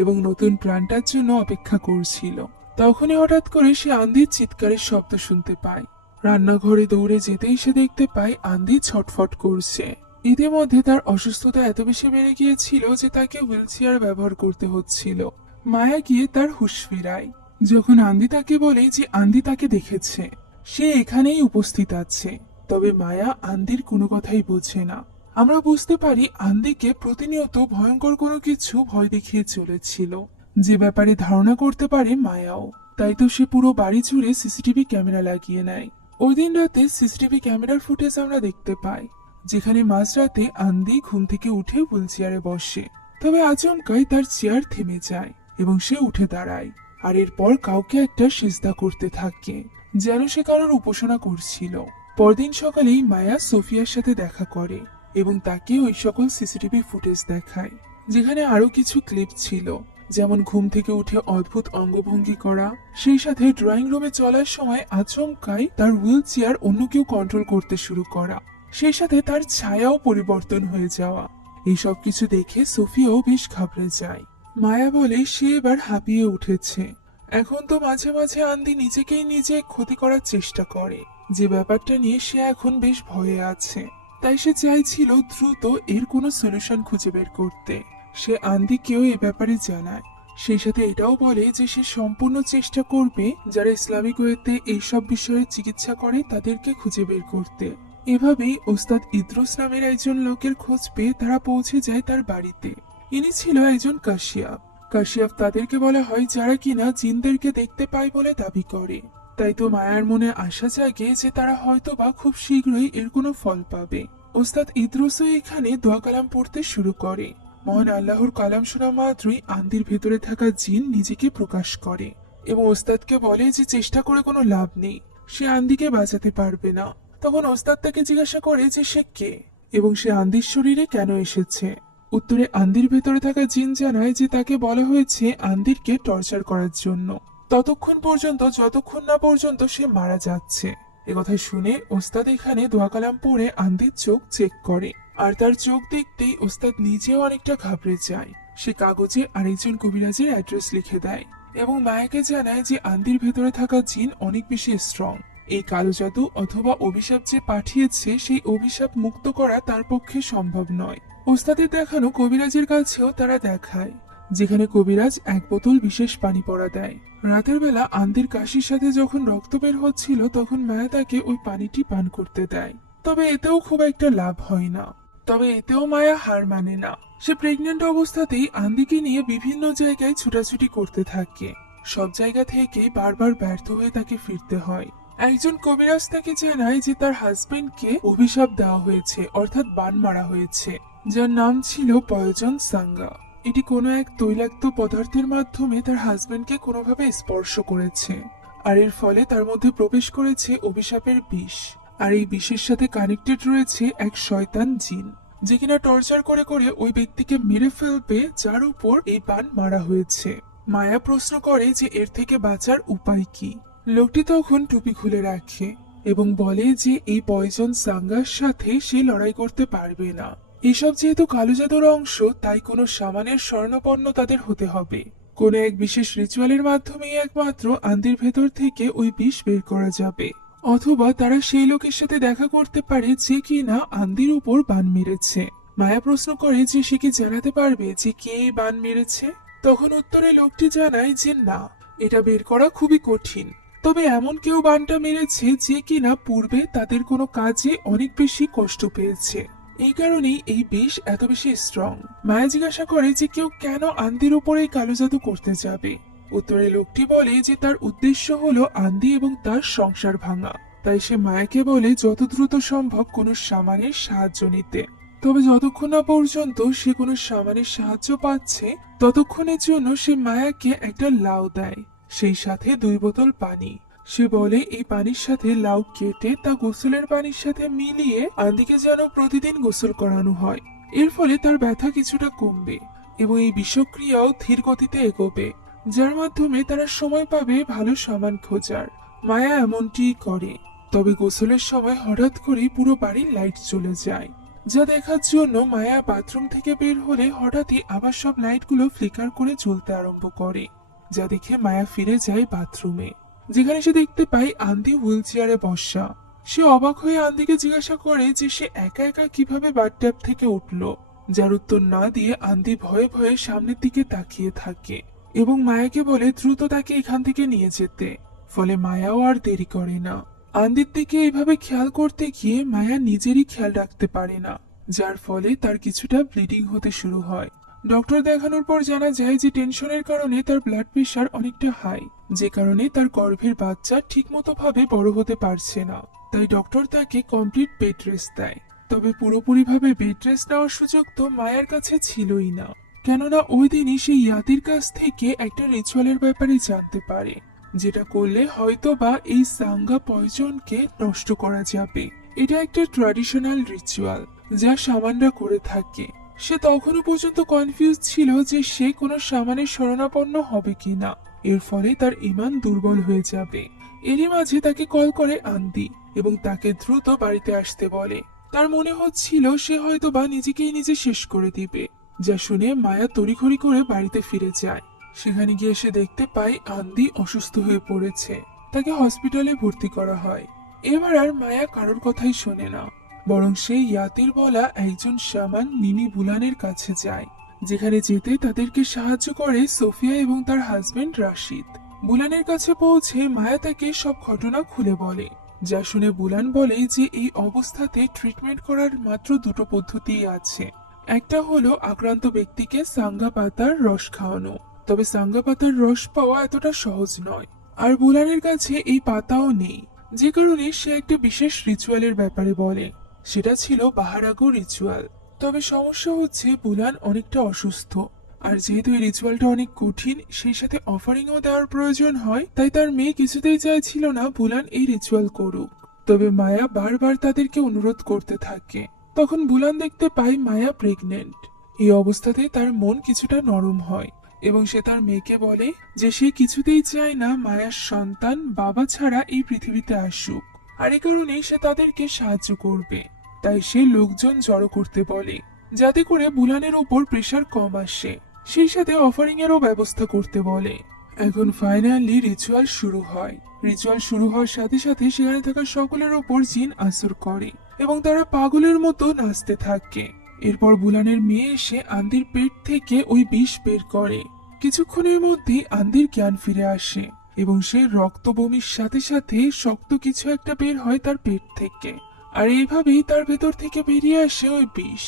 এবং নতুন প্রাণটার জন্য অপেক্ষা করছিল। তখনই হঠাৎ করে সে আন্দির চিৎকারের শব্দ শুনতে পায়। রান্নাঘরে দৌড়ে যেতেই সে দেখতে পায় আন্দি ছটফট করছে। ইতিমধ্যে তার অসুস্থতা এত বেশি বেড়ে গিয়েছিল যে তাকে হুইলচেয়ার ব্যবহার করতে হচ্ছিল। মায়া গিয়ে তার হুঁশ ফেরায়। যখন আন্দি তাকে বলে যে আন্দি তাকে দেখেছে, সে এখানেই উপস্থিত আছে, তবে মায়া আন্দির কোনো কথাই বোঝে না। আমরা বুঝতে পারি আন্দিকে প্রতিনিয়ত ভয়ঙ্কর কোনো কিছু ভয় দেখিয়ে চলেছিল, যে ব্যাপারে ধারণা করতে পারে মায়াও। তাই তো সে পুরো বাড়ি জুড়ে সিসিটিভি ক্যামেরা লাগিয়ে নেয়। ওই দিন রাতে সিসিটিভি ক্যামেরার ফুটেজ আমরা দেখতে পাই, যেখানে মাঝরাতে আন্দি ঘুম থেকে উঠে হুইলচেয়ারে বসে। তবে আচমকাই তার চেয়ার থেমে যায় এবং সে উঠে দাঁড়ায়, আর এরপর কাউকে একটা সিজদা করতে থাকে, যেন সে কারোর উপাসনা করছিল। পরদিন সকালেই মায়া সোফিয়ার সাথে দেখা করে এবং তাকে ওই সকল সিসিটিভি ফুটেজ দেখায়, যেখানে আরো কিছু ক্লিপ ছিল, যেমন ঘুম থেকে উঠে অদ্ভুত অঙ্গভঙ্গি করা, সেই সাথে ড্রয়িং রুমে চলার সময় আচমকাই তার হুইল চেয়ার অন্য কেউ কন্ট্রোল করতে শুরু করা, সেই সাথে তার ছায়াও পরিবর্তন হয়ে যাওয়া। এইসব কিছু দেখে সোফিয়াও বেশ ঘাবড়ে যায়। মায়া বলে সে এবার হাঁপিয়ে উঠেছে। এখন তো মাঝে মাঝে আন্দি নিজেকেই নিজে ক্ষতি করার চেষ্টা করে, যে ব্যাপারটা নিয়ে সে এখন বেশ ভয়ে আছে। তাই সে চাইছিল দ্রুত এর কোনো সলিউশন খুঁজে বের করতে। সে আন্দিকেও এ ব্যাপারে জানায়, সেই সাথে এটাও বলে যে সে সম্পূর্ণ চেষ্টা করবে যারা ইসলামিক ওয়েতে এইসব বিষয়ে চিকিৎসা করে তাদেরকে খুঁজে বের করতে। এভাবেই ওস্তাদ ইদ্রুস নামের একজন লোকের খোঁজ পেয়ে তারা পৌঁছে যায় তার বাড়িতে। ইনি ছিল একজন কাশিয়াব। কাশিয়াব তাদেরকে বলা হয় যারা কিনা জিনদেরকে দেখতে পায় বলে দাবি করে। তাই তো মায়ার মনে আশা জাগে যে তারা হয়তো বা খুব শীঘ্রই এর কোনো ফল পাবে। ওস্তাদ ইদ্রুসও এখানে দোয়া কালাম পড়তে শুরু করে। মহান আল্লাহর কালাম শোনা মাত্রই আন্দির ভেতরে থাকা জিন নিজেকে প্রকাশ করে এবং ওস্তাদকে বলে যে চেষ্টা করে কোনো লাভ নেই, সে আন্দিকে বাঁচাতে পারবে না। তখন ওস্তাদ তাকে জিজ্ঞাসা করে যে সে কে এবং সে আন্দির শরীরে কেন এসেছে। উত্তরে আন্দির ভেতরে থাকা জিন জানায় যে তাকে বলা হয়েছে আন্দিরকে টর্চার করার জন্য, ততক্ষণ পর্যন্ত যতক্ষণ না পর্যন্ত সে মারা যাচ্ছে। একথা শুনে ওস্তাদ এখানে দোয়া কালাম পড়ে আন্দির চোখ চেক করে, আর তার চোখ দেখতেই ওস্তাদ নিজেও অনেকটা ঘাবড়ে যায়। সে কাগজে আরেকজন কবিরাজের অ্যাড্রেস লিখে দেয় এবং মায়াকে জানায় যে আন্দির ভেতরে থাকা জিন অনেক বেশি স্ট্রং। এই কালো জাদু অথবা অভিশাপ যে পাঠিয়েছে সেই অভিশাপ মুক্ত করা তার পক্ষে সম্ভব নয়। ওস্তাদের দেখানো কবিরাজের কাছেও তারা দেখায়, যেখানে কবিরাজ এক বোতল বিশেষ পানি পড়া দেয়। রাতের বেলা আন্দির কাশির সাথে যখন রক্ত বের হচ্ছিল তখন মায়া তাকে ওই পানিটি পান করতে দেয়। তবে এতেও খুব একটা লাভ হয় না। তবে এতেও মায়া হার মানে না। সে প্রেগনেন্ট অবস্থাতেই আন্দিকে নিয়ে বিভিন্ন জায়গায় ছুটাছুটি করতে থাকে। সব জায়গা থেকে বারবার ব্যর্থ হয়ে তাকে ফিরতে হয়। একজন কবিরাজ তাকে জানায় যে তার হাজবেন্ডকে অভিশাপ দেওয়া হয়েছে, অর্থাৎ বান মারা হয়েছে, যার নাম ছিল পয়জন সাঙ্গা। এটি কোনো এক তৈলাক্ত পদার্থের মাধ্যমে তার হাজবেন্ডকে কোনোভাবে স্পর্শ করেছে, আর এর ফলে তার মধ্যে প্রবেশ করেছে অভিশাপের বিষ। আর এই বিষের সাথে কানেক্টেড রয়েছে এক শয়তান জিন, যে কিনা টর্চার করে করে ওই ব্যক্তিকে মেরে ফেলবে যার উপর এই বান মারা হয়েছে। মায়া প্রশ্ন করে যে এর থেকে বাঁচার উপায় কি। লোকটি তখন টুপি খুলে রাখে এবং বলে যে এই পয়জন সাঙ্গার সাথে সে লড়াই করতে পারবে না। এসব যেহেতু কালো জাদুর অংশ, তাই কোনো সামানের স্বর্ণপন্ন তাদের হতে হবে। কোনো এক বিশেষ রিচুয়ালের মাধ্যমেই একমাত্র আন্দির ভেতর থেকে ওই বিষ বের করা যাবে, অথবা তারা সেই লোকের সাথে দেখা করতে পারে যে কিনা আন্দির উপর বান মেরেছে। মায়া প্রশ্ন করে যে সে কি জানাতে পারবে যে কে এই বান মেরেছে। তখন উত্তরে লোকটি জানায় যে না, এটা বের করা খুবই কঠিন। তবে এমন কেউ বানটা মেরেছে যে কিনা পূর্বে তাদের কোনো কাজে অনেক বেশি কষ্ট পেয়েছে, এই কারণেই এই বিষ এত বেশি স্ট্রং। মায়া জিজ্ঞাসা করে যে কেউ কেন আন্দির উপরে এই কালো জাদু করতে যাবে। উত্তরে লোকটি বলে যে তার উদ্দেশ্য হলো আন্দি এবং তার সংসার ভাঙা। তাই সে মায়াকে বলে যত দ্রুত সম্ভব কোনো সামানের সাহায্য নিতে। তবে যতক্ষণ না পর্যন্ত সে কোনো সামানের সাহায্য পাচ্ছে ততক্ষণের জন্য সে মায়াকে একটা লাউ দেয়, সেই সাথে 2 বোতল পানি। সে বলে এই পানির সাথে লাউ কেটে তা গোসলের পানির সাথে মিলিয়ে আন্দিকে যেন প্রতিদিন গোসল করানো হয়। এর ফলে তার ব্যথা কিছুটা কমবে এবং এই বিষক্রিয়াও ধীর গতিতে এগোবে, যার মাধ্যমে তারা সময় পাবে ভালো সামান খোঁজার। মায়া এমনটি করে। তবে গোসলের সময় হঠাৎ করে পুরো বাড়ির লাইট চলে যায়, যা দেখার জন্য মায়া বাথরুম থেকে বের হলে হঠাৎই আবার সব লাইটগুলো ফ্লিকার করে জ্বলতে আরম্ভ করে, যা দেখে মায়া ফিরে যায় বাথরুমে, যেখানে সে দেখতে পায় আন্দি হুইল চেয়ারে বসা। সে অবাক হয়ে আন্দিকে জিজ্ঞাসা করে যে সে একা একা কিভাবে বাথট্যাব থেকে উঠলো, যার উত্তর না দিয়ে আন্দি ভয়ে ভয়ে সামনের দিকে তাকিয়ে থাকে এবং মায়াকে বলে দ্রুত তাকে এখান থেকে নিয়ে যেতে। ফলে মায়াও আর দেরি করে না। আন্দির দিকে এইভাবে খেয়াল করতে গিয়ে মায়া নিজেরই খেয়াল রাখতে পারে না, যার ফলে তার কিছুটা ব্লিডিং হতে শুরু হয়। ডক্টর দেখানোর পর জানা যায় যে টেনশনের কারণে তার ব্লাড প্রেশার অনেকটা হাই, যে কারণে তার গর্ভের বাচ্চা ঠিকমতো ভাবে বড় হতে পারছে না। তাই ডক্টর তাকে কমপ্লিট বেড রেস্ট দেয়। তবে পুরোপুরি ভাবে বেড রেস্ট নেওয়ার সুযোগ তো মায়ার কাছে ছিলই না, কেননা ওই দিনই সে ইয়াতির কাছ থেকে একটা রিচুয়ালের ব্যাপারে জানতে পারে, যেটা করলে হয়তো বা এই সাঙ্গা পয়জনকে নষ্ট করা যাবে। এটা একটা ট্র্যাডিশনাল রিচুয়াল যা শামানরা করে থাকে। সে তখনও পর্যন্ত কনফিউজ ছিল যে সে কোনো শামানের শরণাপন্ন হবে কিনা, এর ফলে তার ঈমান দুর্বল হয়ে যাবে। এরই মাঝে তাকে কল করে আন্দি এবং তাকে দ্রুত বাড়িতে আসতে বলে। তার মনে হচ্ছিল সে হয়তো বা নিজেকেই নিজে শেষ করে দিবে। যা শুনে মায়া তড়িঘড়ি করে বাড়িতে ফিরে যায়। সেখানে গিয়ে সে দেখতে পায় আন্দি অসুস্থ হয়ে পড়েছে। তাকে হসপিটালে ভর্তি করা হয়। এবার আর মায়া কারোর কথাই শোনে না, বরং সে ইয়াতির বলা একজন শামান নিনি বুলানের কাছে যায়, যেখানে যেতে তাদেরকে সাহায্য করে সোফিয়া এবং তার হাজবেন্ড রাশিদ। বুলানের কাছে পৌঁছে মায়া তাকে সব ঘটনা খুলে বলে। যা শুনে বুলান বলে যে এই অবস্থাতে ট্রিটমেন্ট করার মাত্র দুটো পদ্ধতি আছে। একটা হলো আক্রান্ত ব্যক্তিকে সাঙ্গা পাতার রস খাওয়ানো, তবে সাঙ্গা পাতার রস পাওয়া এতটা সহজ নয়, আর বুলানের কাছে এই পাতাও নেই, যে কারণে সে একটা বিশেষ রিচুয়ালের ব্যাপারে বলে। সেটা ছিল বাহারাগো রিচুয়াল। তবে সমস্যা হচ্ছে বুলান অনেকটা অসুস্থ, আর যেহেতু এই রিচুয়ালটা অনেক কঠিন, সেই সাথে অফারিংও দেওয়ার প্রয়োজন হয়, তাই তার মেয়ে কিছুতেই চাইছিল না বুলান এই রিচুয়াল করুক। তবে মায়া বারবার তাদেরকে অনুরোধ করতে থাকে। তখন বুলান দেখতে পায় মায়া প্রেগনেন্ট। এই অবস্থাতে তার মন কিছুটা নরম হয় এবং সে তার মেয়েকে বলে যে সে কিছুতেই চায় না মায়ার সন্তান বাবা ছাড়া এই পৃথিবীতে আসুক, আর এ কারণেই সে তাদেরকে সাহায্য করবে। তাই সে লোকজন জড়ো করতে বলে, যাতে করে বুলানের উপর প্রেসার কম আসে। সেই সাথে অফারিং এরও ব্যবস্থা করতে বলে। এখন ফাইনালি রিচুয়াল শুরু হয়। রিচুয়াল শুরু হওয়ার সাথে সাথে সেখানে থাকা সকলের ওপর জিন আসর করে এবং তারা পাগলের মতো নাচতে থাকে। এরপর বুলানের মেয়ে এসে আন্দির পেট থেকে ওই বিষ বের করে। কিছুক্ষণের মধ্যেই আন্দির জ্ঞান ফিরে আসে এবং সে রক্ত বমির সাথে সাথে শক্ত কিছু একটা বের হয় তার পেট থেকে, আর এইভাবেই তার ভেতর থেকে বেরিয়ে আসে ওই বিষ।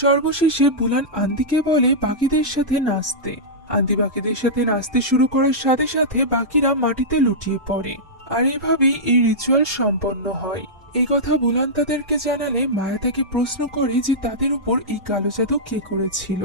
সর্বশেষে বুলান আন্দিকে বলে বাকিদের সাথে নাচতে। আন্দি বাকিদের সাথে নাচতে শুরু করার সাথে সাথে বাকিরা মাটিতে লুটিয়ে পড়ে, আর এইভাবেই এই রিচুয়াল সম্পন্ন হয়। এই কথা বুলান তাদেরকে জানালে মায়া তাকে প্রশ্ন করে যে তাদের উপর এই কালো জাদু কে করেছিল।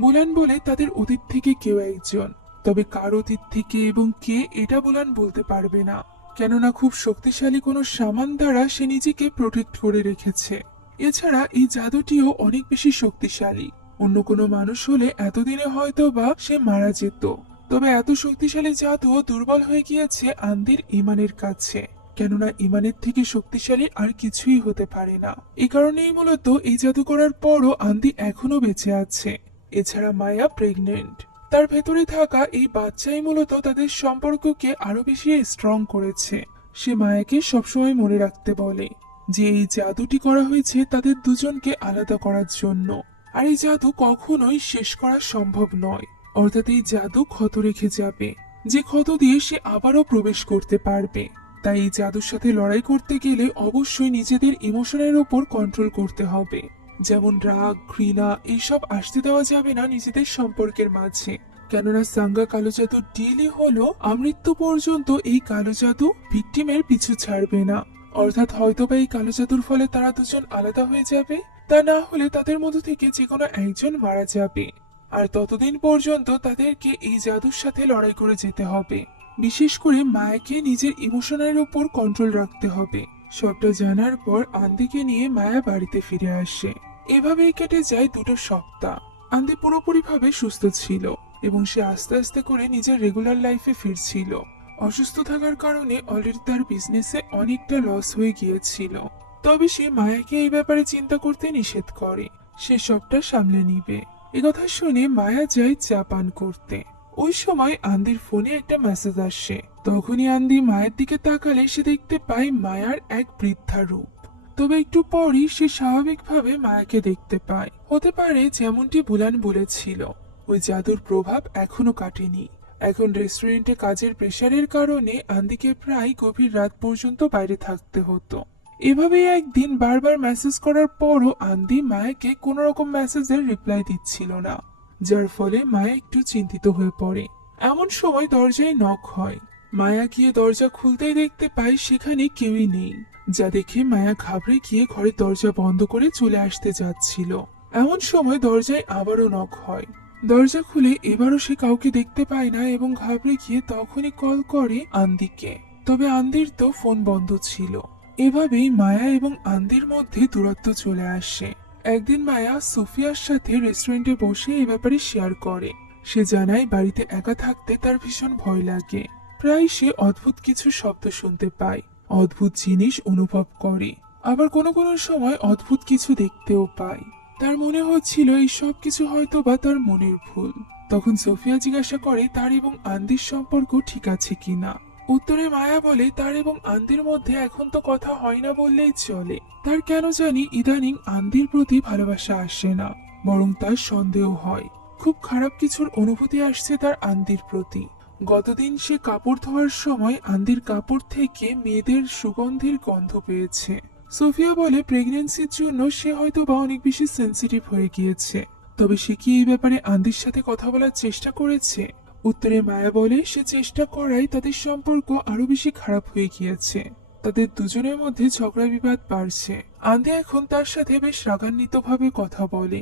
বুলান বলে তাদের অতীত থেকে কেউ একজন, তবে কার অতীত থেকে এবং কে এটা বুলান বলতে পারবে না, কেননা খুব শক্তিশালী কোনো সামান দ্বারা সে নিজেকে প্রোটেক্ট করে রেখেছে। এছাড়া এই জাদুটিও অনেক বেশি শক্তিশালী। অন্য কোনো মানুষ হলে এতদিনে হয়তো বা সে মারা যেত, তবে এত শক্তিশালী জাদুও দুর্বল হয়ে গিয়েছে আন্দির ঈমানের কাছে, কেননা ঈমানের থেকে শক্তিশালী আর কিছুই হতে পারে না। এই কারণেই মূলত এই জাদু করার পরও আন্দি এখনো বেঁচে আছে। এছাড়া মায়া প্রেগনেন্ট, তার ভেতরে থাকা এই বাচ্চাই মূলত তাদের সম্পর্ককে আরো বেশি স্ট্রং করেছে। সে মায়াকে সবসময় মনে রাখতে বলে যে এই জাদুটি করা হয়েছে তাদের দুজনকে আলাদা করার জন্য, আর এই জাদু কখনোই শেষ করা সম্ভব নয়। অর্থাৎ এই জাদু ক্ষত রেখে যাবে, যে ক্ষত দিয়ে সে আবারও প্রবেশ করতে পারবে। তাই এই জাদুর সাথে লড়াই করতে গেলে অবশ্যই নিজেদের ইমোশনের উপর কন্ট্রোল করতে হবে, যেমন রাগ, ঘৃণা এইসব আসতে দেওয়া যাবে না নিজেদের সম্পর্কের মাঝে, কেননা সাঙ্গা কালো জাদু ডিলই হলো আমৃত্যু পর্যন্ত এই কালো জাদু ভিকটিমের পিছু ছাড়বে না। অর্থাৎ হয়তোবা এই কালো জাদুর ফলে তারা দুজন আলাদা হয়ে যাবে, তা না হলে তাদের মধ্য থেকে যে কোনো একজন মারা যাবে, আর ততদিন পর্যন্ত তাদেরকে এই জাদুর সাথে লড়াই করে যেতে হবে। বিশেষ করে মায়াকে নিজের ইমোশনের উপর কন্ট্রোল রাখতে হবে। সবটা জানার পর আন্দিকে নিয়ে মায়া বাড়িতে ফিরে আসে। এভাবেই কেটে যায় 2 সপ্তাহ। আন্দি পুরোপুরিভাবে সুস্থ ছিল এবং সে আস্তে আস্তে করে নিজের রেগুলার লাইফে ফিরছিল। অসুস্থ থাকার কারণে অলরেডি তার বিজনেসে অনেকটা লস হয়ে গিয়েছিল, তবে সে মায়াকে এই ব্যাপারে চিন্তা করতে নিষেধ করে, সে সবটা সামলে নিবে। একথা শুনে মায়া যায় চা পান করতে। ওই সময় আন্দির ফোনে একটা মেসেজ আসে। তখনই আন্দি মায়ের দিকে তাকালে সে দেখতে পায় মায়ার এক বৃদ্ধা রূপ। তবে একটু পরই সে স্বাভাবিকভাবে মায়াকে দেখতে পায়। হতে পারে যেমনটি বুলান বলেছিল, ওই জাদুর প্রভাব এখনো কাটেনি। এখন রেস্টুরেন্টে কাজের প্রেসারের কারণে আন্দিকে প্রায় গভীর রাত পর্যন্ত বাইরে থাকতে হতো। এভাবেই একদিন বারবার মেসেজ করার পরও আন্দি মায়াকে কোনো রকম মেসেজের রিপ্লাই দিচ্ছিল না, যার ফলে মায়া একটু চিন্তিত হয়ে পড়ে। এমন সময় দরজায় নক হয়। মায়া গিয়ে দরজা খুলতেই দেখতে পায় সেখানে কেউই নেই, যা দেখে মায়া ঘাবড়ে গিয়ে ঘরের দরজা বন্ধ করে চলে আসতে যাচ্ছিল। এমন সময় দরজায় আবারও নক হয়। দরজা খুলে এবারও সে কাউকে দেখতে পায় না এবং ঘাবড়ে গিয়ে তখনই কল করে আন্দিকে। তবে আন্দির তো ফোন বন্ধ ছিল। এভাবেই মায়া এবং আন্দির মধ্যে দূরত্ব চলে আসে। একদিন মায়া সোফিয়ার সাথে রেস্টুরেন্টে বসে এ ব্যাপারে শেয়ার করে। সে জানায় বাড়িতে একা থাকতে তার ভীষণ ভয় লাগে। প্রায় সে অদ্ভুত কিছু শব্দ শুনতে পায়, অদ্ভুত জিনিস অনুভব করে, আবার কোনো কোনো সময় অদ্ভুত কিছু দেখতেও পায়। তার মনে হচ্ছিল এই সব কিছু হয়তো বা তার মনের ভুল। তখন সোফিয়া জিজ্ঞাসা করে তার এবং আন্দির সম্পর্ক ঠিক আছে কিনা। উত্তরে মায়া বলে তার এবং আন্দির মধ্যে এখন তো কথা হয় না বললেই চলে। তার কেন জানি ইদানিং আন্দির প্রতি ভালোবাসা আসে না, বরং তার সন্দেহ হয়। খুব খারাপ কিছুর অনুভূতি আসছে তার আন্দির প্রতি। গতদিন সে কাপড় ধোয়ার সময় আন্দির কাপড় থেকে মেয়েদের সুগন্ধির গন্ধ পেয়েছে। সোফিয়া বলে প্রেগন্যান্সির জন্য সে হয়তো বা অনেক বেশি সেন্সিটিভ হয়ে গিয়েছে। তবে সে কি এই ব্যাপারে আন্দির সাথে কথা বলার চেষ্টা করেছে? উত্তরে মায়া বলে সে চেষ্টা করায় তাদের সম্পর্ক আরো বেশি খারাপ হয়ে গিয়েছে। তাদের দুজনের মধ্যে ঝগড়া বিবাদ বাড়ছে। আন্দি এখন তার সাথে বেশ রাগান্বিতভাবে কথা বলে।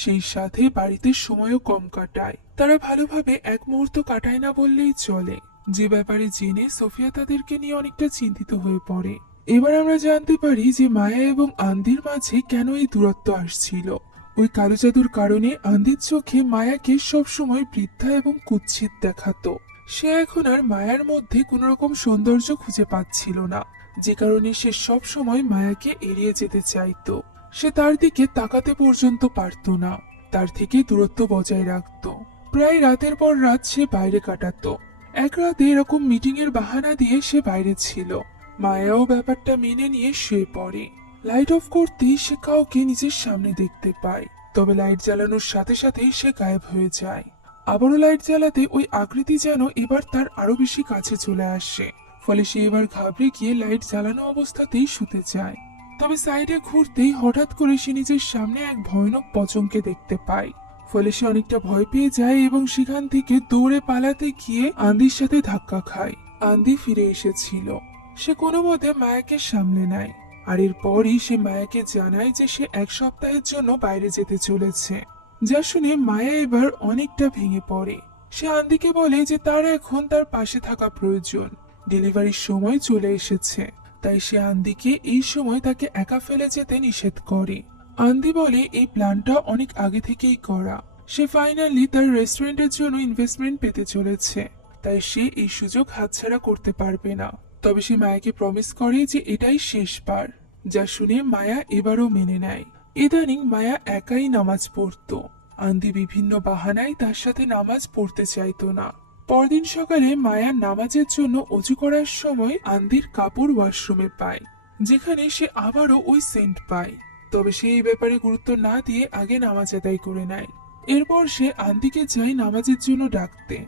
সেই সাথে বাড়িতে সময়ও কম কাটায়। তারা ভালোভাবে এক মুহূর্ত কাটায় না বললেই চলে। যে ব্যাপারে জেনে সোফিয়া তাদেরকে নিয়ে অনেকটা চিন্তিত হয়ে পড়ে। এবার আমরা জানতে পারি যে মায়া এবং আন্দির মাঝে কেন এই দূরত্ব আসছিল। ওই কালো জাদুর কারণে আন্দির চোখে মায়াকে সবসময় বৃদ্ধা এবং কুৎসিত দেখাতো। সে এখন আর মায়ার মধ্যে কোন রকম সৌন্দর্য খুঁজে পাচ্ছিল না, যে কারণে সে সব সময় মায়াকে এড়িয়ে যেতে চাইতো। সে তার দিকে তাকাতে পর্যন্ত পারত না, তার থেকে দূরত্ব বজায় রাখত। প্রায় রাতের পর রাত সে বাইরে কাটাতো। এক রাতে এরকম মিটিং এর বাহানা দিয়ে সে বাইরে ছিল। মায়াও ব্যাপারটা মেনে নিয়ে শুয়ে পড়ে। লাইট অফ করতেই সে কাউকে নিজের সামনে দেখতে পায়। তবে লাইট জ্বালানোর সাথে সাথেই সে গায়েব হয়ে যায়। আবারও লাইট জ্বালাতে ওই আকৃতি যেন এবার তার আরো বেশি কাছে চলে আসে। ফলে সে এবার ঘাবড়ে গিয়ে লাইট জ্বালানো অবস্থাতেই শুতে যায়। তবে সাইডে ঘুরতেই হঠাৎ করে সে নিজের সামনে এক ভয়ানক পচংকে দেখতে পায়। ফলে সে অনেকটা ভয় পেয়ে যায় এবং সেখান থেকে দৌড়ে পালাতে গিয়ে আন্দির সাথে ধাক্কা খায়। আন্দি ফিরে এসেছিল। সে কোনো মতে মায়াকে সামলে নেয়। আর এরপরই সে মায়াকে জানায় যে সে এক সপ্তাহের জন্য বাইরে যেতে চলেছে। যা শুনে মায়া এবার অনেকটা ভেঙে পড়ে। সে আন্দিকে বলে যে তার এখন তার পাশে থাকা প্রয়োজন। ডেলিভারির সময় চলে এসেছে, তাই সে আন্দিকে এই সময় তাকে একা ফেলে যেতে নিষেধ করে। আন্দি বলে এই প্ল্যানটা অনেক আগে থেকেই করা। সে ফাইনালি তার রেস্টুরেন্টের জন্য ইনভেস্টমেন্ট পেতে চলেছে, তাই সে এই সুযোগ হাতছাড়া করতে পারবে না। তবে সে মায়াকে প্রমিস করে যে এটাই শেষবার। যা শুনে মায়া এবারও মেনে নেয়। ইদানিং মায়া একাই নামাজ পড়তো। আন্দি বিভিন্ন বাহানায় তার সাথে নামাজ পড়তে চাইতো না। পরদিন সকালে মায়া নামাজের জন্য অজু করার সময় আন্দির কাপড় ওয়াশরুমে পায়, যেখানে সে আবারও ওই সেন্ট পায়। তবে সে এই ব্যাপারে গুরুত্ব না দিয়ে আগে নামাজ আদায় করে নেয়। এরপর সে আন্দিকে যায় নামাজের জন্য ডাকতে।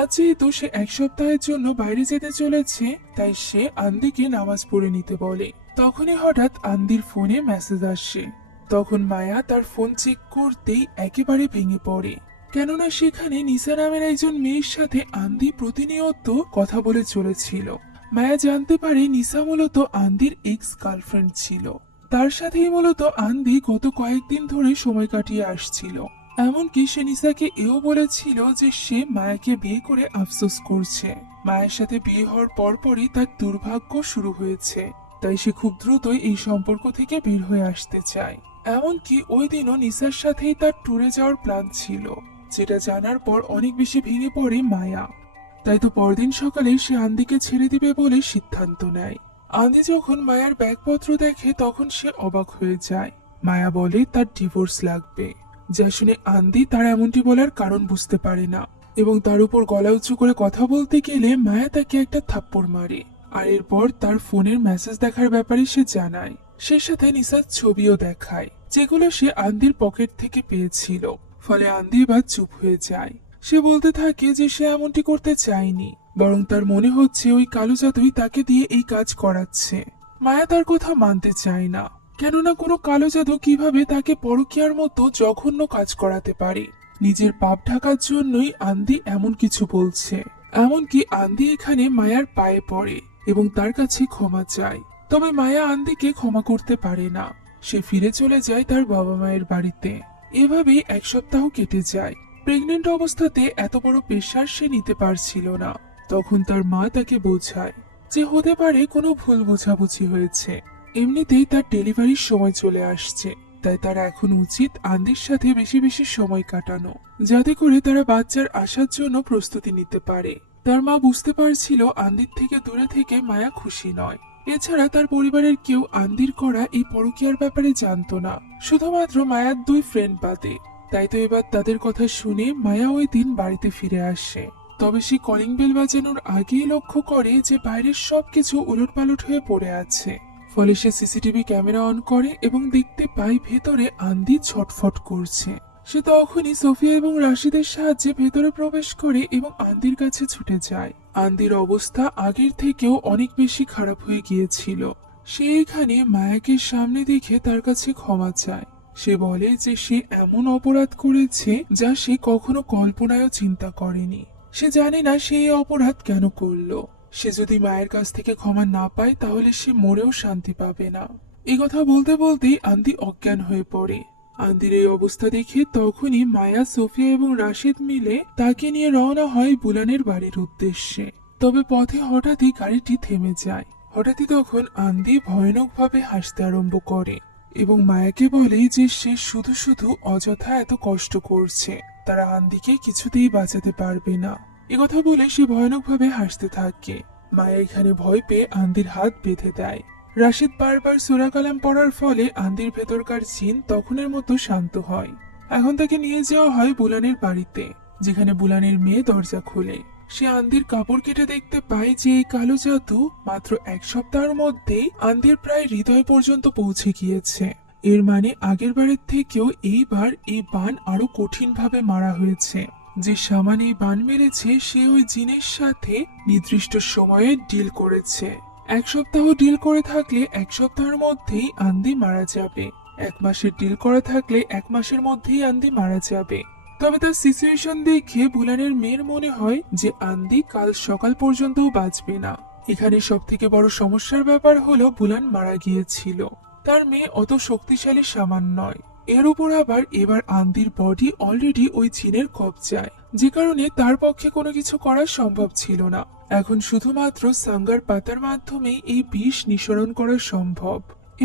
আজ যেহেতু সে এক সপ্তাহের জন্য বাইরে যেতে চলেছে, তাই সে আন্দিকে নামাজ পড়ে নিতে বলে। তখনই হঠাৎ আন্দির ফোনে মেসেজ আসে। তখন মায়া তার ফোন চেক করতেই একেবারে ভেঙে পড়ে, কেননা সেখানে নিসা নামের একজন মেয়ের সাথে আন্দি প্রতিনিয়ত কথা বলে চলেছিল। মায়া জানতে পারে নিসা মূলত আন্দির এক্স গার্লফ্রেন্ড ছিল। তার সাথেই মূলত আন্দি গত কয়েকদিন ধরে সময় কাটিয়ে আসছিল। এমনকি সে নিসাকে এও বলেছিল যে সে মায়াকে বিয়ে করে আফসোস করছে। মায়ের সাথে বিয়ে হওয়ার পরপরই তার দুর্ভাগ্য শুরু হয়েছে, তাই সে খুব দ্রুতই এই সম্পর্ক থেকে বের হয়ে আসতে চায়। এমনকি ওই দিনও নিসার সাথেই তার ট্যুরে যাওয়ার প্ল্যান ছিল, যেটা জানার পর অনেক বেশি ভেঙে পড়ে মায়া। তাই তো পরদিন সকালে সে আন্দিকে ছেড়ে দিবে বলে সিদ্ধান্ত নেয়। আন্দি যখন মায়ার ব্যাগপত্র দেখে তখন সে অবাক হয়ে যায়। মায়া বলে তার ডিভোর্স লাগবে। যা শুনে আন্দি তার এমনটি বলার কারণ বুঝতে পারে না এবং তার উপর গলা উঁচু করে কথা বলতে গেলে মায়া তাকে একটা থাপ্পড় মারে। আর এরপর তার ফোনের মেসেজ দেখার ব্যাপারে সে জানায়। সে সাথে নিসার ছবিও দেখায়, যেগুলো সে আন্দির পকেট থেকে পেয়েছিল। ফলে আন্দি এবার চুপ হয়ে যায়। সে বলতে থাকে যে সে এমনটি করতে চায়নি, বরং তার মনে হচ্ছে ওই কালো জাদুই তাকে দিয়ে এই কাজ করাচ্ছে। মায়া তার কথা মানতে চায় না, কেননা কোনো কালো জাদু কিভাবে তাকে পরকীয়ার মতো জঘন্য কাজ করাতে পারে। নিজের পাপ ঢাকার জন্যই আন্দি এমন কিছু বলছে। এমনকি আন্দি এখানে মায়ার পায়ে পড়ে এবং তার কাছে ক্ষমা চায়। তবে মায়া আন্দিকে ক্ষমা করতে পারে না। সে ফিরে চলে যায় তার বাবা মায়ের বাড়িতে। এভাবেই এক সপ্তাহ কেটে যায়। প্রেগনেন্ট অবস্থাতে এত বড় প্রেশার সে নিতে পারছিল না। তখন তার মা তাকে বোঝায় যে হতে পারে কোনো ভুল বোঝাবুঝি হয়েছে, এমনিতেই তার ডেলিভারির সময় চলে আসছে, তাই তার এখন উচিত আন্দির সাথে বেশি বেশি সময় কাটানো, যাতে করে তারা বাচ্চার আসার জন্য প্রস্তুতি নিতে পারে। তার মা বুঝতে পারছিল আন্দির থেকে দূরে থেকে মায়া খুশি নয়। এছাড়া তার পরিবারের কেউ আন্দির করা এই পরকীয়ার ব্যাপারে জানতো না, শুধুমাত্র মায়ার 2 ফ্রেন্ড বাদে। তাই তো এবার তাদের কথা শুনে মায়া ওই দিন বাড়িতে ফিরে আসে। তবে সে কলিং বেল বাজানোর আগেই লক্ষ্য করে যে বাইরের সবকিছু উলটপালট হয়ে পড়ে আছে। ফলে সে সিসিটিভি ক্যামেরা অন করে এবং দেখতে পায় ভেতরে আন্দি ছটফট করছে। সে তখনই সোফিয়া এবং রাশিদের সাহায্যে ভেতরে প্রবেশ করে এবং আন্দির কাছে ছুটে যায়। আন্দির অবস্থা আগের থেকেও অনেক বেশি খারাপ হয়ে গিয়েছিল। সে এখানে মায়াকে সামনে দেখে তার কাছে ক্ষমা চায়। সে বলে যে সে এমন অপরাধ করেছে যা সে কখনো কল্পনায়ও চিন্তা করেনি। সে জানে না সে এই অপরাধ কেন করলো। সে যদি মায়ের কাছ থেকে ক্ষমা না পায় তাহলে সে মরেও শান্তি পাবে না। এই কথা বলতে বলতেই আন্দি অজ্ঞান হয়ে পড়ে। আন্দির এই অবস্থা দেখে তখনই মায়া, সোফিয়া এবং রাশিদ মিলে তাকে নিয়ে রওনা হয় বুলানের বাড়ির উদ্দেশ্যে। তবে পথে হঠাৎই গাড়িটি থেমে যায়। হঠাৎই তখন আন্দি ভয়ানকভাবে হাসতে আরম্ভ করে এবং মায়াকে বলে যে সে শুধু শুধু অযথা এত কষ্ট করছে, তারা আন্দিকে কিছুতেই বাঁচাতে পারবে না। একথা বলে সে ভয়ানকভাবে হাসতে থাকে। মায়া এখানে ভয় পেয়ে আন্দির হাত বেঁধে দেয়। রাশিদ বারবার সূরা কালাম পড়ার ফলে আন্দির ভেতরকার জিন তখনের মতো শান্ত হয়। এখন তাকে নিয়ে যাওয়া হয় বুলানের বাড়িতে, যেখানে বুলানের মেয়ে দরজা খোলে। সে আন্দির কাপড় কেটে দেখতে পায় যে এই কালো জাদু মাত্র 1 সপ্তাহের মধ্যেই আন্দির প্রায় হৃদয় পর্যন্ত পৌঁছে গিয়েছে। এর মানে আগের বারের থেকেও এইবার এই বান আরো কঠিন ভাবে মারা হয়েছে। যে সামান এই বান মেরেছে সে ওই জিনের সাথে নির্দিষ্ট সময়ে ডিল করেছে। 1 সপ্তাহ ডিল করে থাকলে 1 সপ্তাহের মধ্যেই আন্দি মারা যাবে। 1 মাসের ডিল করা থাকলে 1 মাসের মধ্যেই আন্দি মারা যাবে। তবে তার সিচুয়েশন দেখে বুলানের মেয়ের মনে হয় যে আন্দি কাল সকাল পর্যন্তও বাঁচবে না। এখানে সব থেকে বড় সমস্যার ব্যাপার হলো বুলান মারা গিয়েছিল। তার মেয়ে অত শক্তিশালী সামান নয়। এর উপর আবার এবার আন্দির বডি অলরেডি ওই জিনের কবজায়, যে কারণে তার পক্ষে কোনো কিছু করা সম্ভব ছিল না। এখন শুধুমাত্র সাঙ্গার পাতার মাধ্যমে এই বিষ নিঃসরণ করা সম্ভব।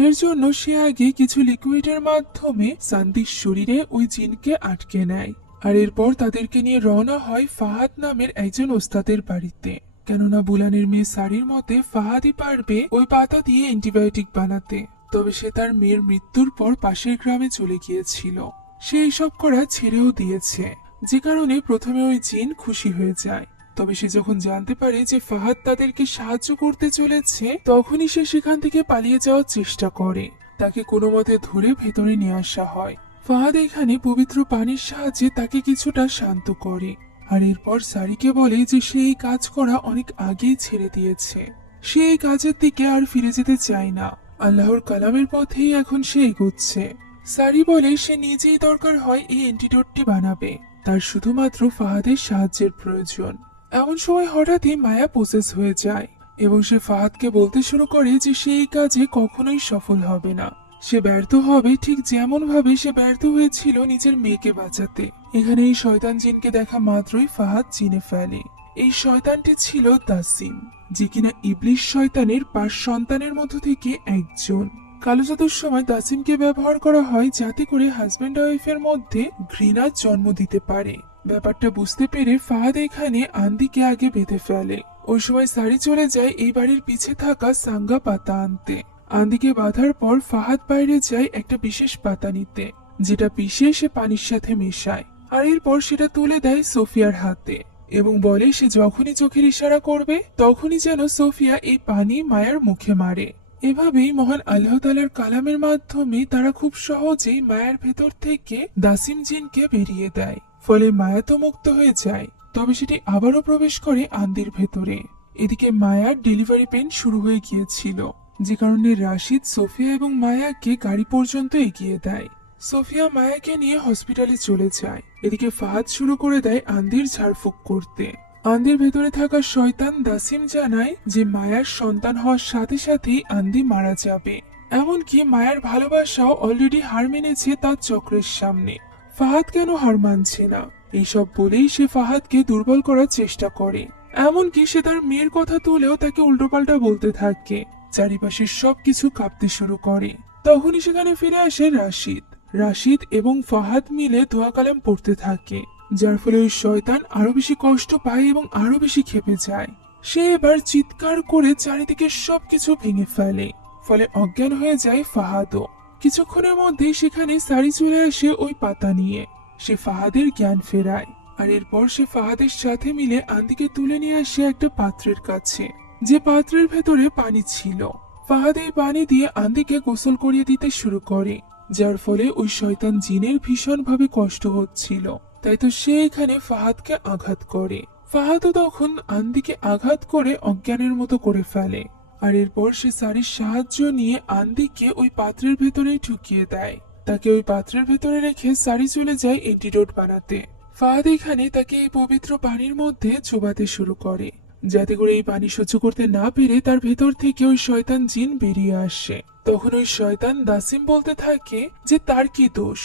এর জন্য সে আগে কিছু লিকুইডের মাধ্যমে সান্দির শরীরে ওই জিনকে আটকে নেয়। আর এরপর তাদেরকে নিয়ে রওনা হয় ফাহাদ নামের একজন ওস্তাদের বাড়িতে, কেননা বুলানের মেয়ে সারির মতে ফাহাদই পারবে ওই পাতা দিয়ে অ্যান্টিবায়োটিক বানাতে। তবে সে তার মেয়ের মৃত্যুর পর পাশের গ্রামে চলে গিয়েছিল। সে এইসব করা ছেড়েও দিয়েছে, যে কারণে প্রথমে ওই জিন খুশি হয়ে যায়। তবে সে যখন জানতে পারে যে ফাহাদ তাদেরকে সাহায্য করতে চলেছে, তখনই সে সেখান থেকে পালিয়ে যাওয়ার চেষ্টা করে। তাকে কোনো মতে ধরে ভেতরে নিয়ে আসা হয়। ফাহাদ এখানে পবিত্র পানির সাহায্যে তাকে কিছুটা শান্ত করে, আর এরপর সারিকে বলে যে সে এই কাজ করা অনেক আগেই ছেড়ে দিয়েছে। সে এই কাজের দিকে আর ফিরে যেতে চায় না। আল্লাহর কালামের পথেই এখন সে এগোচ্ছে। সারি বলে সে নিজেই দরকার হয় এই অ্যান্টিডোটটি বানাবে, তার শুধুমাত্র ফাহাদের সাহায্যের প্রয়োজন। এমন সময় হঠাৎই মায়া প্রসেস হয়ে যায় এবং সে ফাহাদকে বলতে শুরু করে যে সে এই কাজে কখনোই সফল হবে না। সে ব্যর্থ হবে ঠিক যেমন ভাবে সে ব্যর্থ হয়েছিল নিজের মেয়েকে বাঁচাতে। এখানে এই শয়তান জিনকে দেখা মাত্রই ফাহাদ চিনে ফেলে। এই শয়তানটি ছিল দাসিম, যে কিনা ইবলিশ শয়তানের 5 সন্তানের মধ্য থেকে একজন। কালো জাদুর সময় দাসিমকে ব্যবহার করা হয় যাতে করে হাজবেন্ড ওয়াইফের মধ্যে ঘৃণার জন্ম দিতে পারে। ব্যাপারটা বুঝতে পেরে ফাহাদ এখানে আন্দিকে আগে বেঁধে ফেলে। ওই সময় সারি চলে যায় এই বাড়ির পিছে থাকা সাঙ্গা পাতা আনতে। আন্দিকে বাঁধার পর ফাহাদ বাইরে যায় একটা বিশেষ পাতা নিতে, যেটা পিষে সে পানির সাথে মেশায়। আর এরপর সেটা তুলে দেয় সোফিয়ার হাতে এবং বলে সে যখনই চোখের ইশারা করবে তখনই যেন সোফিয়া এই পানি মায়ার মুখে মারে। এভাবেই মহান আল্লাহ তাআলার কালামের মাধ্যমে তারা খুব সহজেই মায়ার ভেতর থেকে দাসিম জিনকে বেরিয়ে দেয়। ফলে মায়া তো মুক্ত হয়ে যায়, তবে সেটি আবারও প্রবেশ করে আন্দির ভেতরে। এদিকে মায়ার ডেলিভারি পেন শুরু হয়ে গিয়েছিল, যে কারণে রাশিদ সোফিয়া এবং মায়াকে গাড়ি পর্যন্ত এগিয়ে দেয়। সোফিয়া মায়াকে নিয়ে হসপিটালে চলে যায়। এদিকে ফাহাদ শুরু করে দেয় আন্দির ঝাড়ফুঁক করতে। আন্দির ভেতরে থাকা শয়তান দাসিম জানায় যে মায়ার সন্তান হওয়ার সাথে সাথেই আন্দি মারা যাবে। এমনকি মায়ার ভালোবাসাও অলরেডি হার মেনেছে তার চক্রের সামনে। ফাহাদ কেন হার মানছে না? এইসব বলেই সে ফাহাদকে দুর্বল করার চেষ্টা করে। এমনকি সে তার মেয়ের কথা তুলেও তাকে উল্টোপাল্টা বলতে থাকে। চারিপাশের সবকিছু কাঁপতে শুরু করে। তখনই সেখানে ফিরে আসে রাশিদ। রাশিদ এবং ফাহাদ মিলে দোয়া কালাম পড়তে থাকে, যার ফলে ওই শয়তান আরো বেশি কষ্ট পায় এবং আরো বেশি ক্ষেপে যায়। সে এবার চিৎকার করে চারিদিকে সবকিছু ভেঙে ফেলে, ফলে অজ্ঞান হয়ে যায় ফাহাদও। কিছুক্ষণের মধ্যেই সেখানে সারি চলে আসে ওই পাতা নিয়ে। সে ফাহাদের জ্ঞান ফেরায়, আর এরপর সে ফাহাদের সাথে মিলে আন্দিকে তুলে নিয়ে আসে একটা পাত্রের কাছে, যে পাত্রের ভেতরে পানি ছিল। ফাহাদ এই পানি দিয়ে আন্দিকে গোসল করিয়ে দিতে শুরু করে, যার ফলে ওই শয়তান জিনের ভীষণভাবে কষ্ট হচ্ছিল। তাই তো সে এখানে ফাহাদকে আঘাত করে। ফাহাদও তখন আন্দিকে আঘাত করে অজ্ঞানের মতো করে ফেলে, আর এরপর সে সারির সাহায্য নিয়ে আন্দিকে ওই পাত্রের ভেতরেই ঢুকিয়ে দেয়। তাকে ওই পাত্রের ভেতরে রেখে সারি চলে যায় অ্যান্টিডোট বানাতে। ফাহাদ এখানে তাকে এই পবিত্র পানির মধ্যে চোবাতে শুরু করে, যাতে করে এই পানি সহ্য করতে না পেরে তার ভেতর থেকে ওই শয়তান জিন বেরিয়ে আসে। তখন ওই শয়তান দাসিম বলতে থাকে যে তার কি দোষ,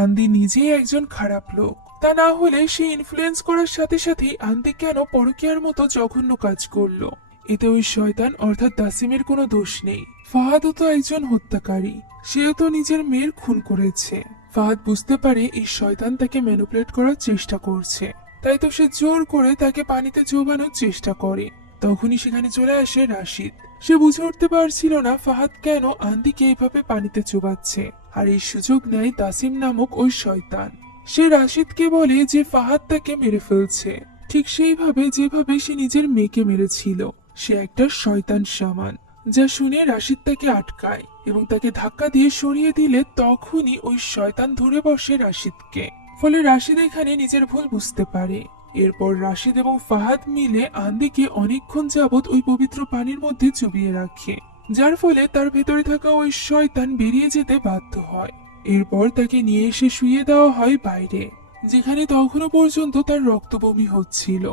আন্দি নিজেই একজন খারাপ লোক। তা না হলে সে ইনফ্লুয়েন্স করার সাথে সাথেই আন্দি কেন পরকীয়ার মতো জঘন্য কাজ করলো। এতে ওই শয়তান অর্থাৎ দাসিমের কোনো দোষ নেই। ফাহাদও তো একজন হত্যাকারী, সেও তো নিজের মেয়ের খুন করেছে। ফাহাদ বুঝতে পারে এই শয়তান তাকে ম্যানিপুলেট করার চেষ্টা করছে, তাই তো সে জোর করে তাকে পানিতে চোবানোর চেষ্টা করে। তখনই সেখানে চলে আসে রাশিদ। সে বুঝে উঠতে পারছিল না ফাহাদ কেন আন্দিকে এইভাবে পানিতে চোবাচ্ছে, আর এই সুযোগ নেয় দাসিম নামক ওই শয়তান। সে রাশিদকে বলে যে ফাহাদ তাকে মেরে ফেলছে, ঠিক সেইভাবে যেভাবে সে নিজের মেয়েকে মেরেছিল। সে একটা শয়তান সমান। যা শুনে রাশিদ তাকে আটকায় এবং তাকে ধাক্কা দিয়ে সরিয়ে দিলে তখনই ওই শয়তান ধরে বসে রাশিদকে। ফলে রাশিদ এখানে নিজের ভুল বুঝতে পারে। এরপর রাশিদ এবং ফাহাদ মিলে আন্দিকে অনেকক্ষণ যাবৎ ওই পবিত্র পানির মধ্যে চুবিয়ে রাখে, যার ফলে তার ভেতরে থাকা ওই শয়তান বেরিয়ে যেতে বাধ্য হয়। এরপর তাকে নিয়ে এসে শুইয়ে দেওয়া হয় বাইরে, যেখানে তখনও পর্যন্ত তার রক্ত বমি হচ্ছিল।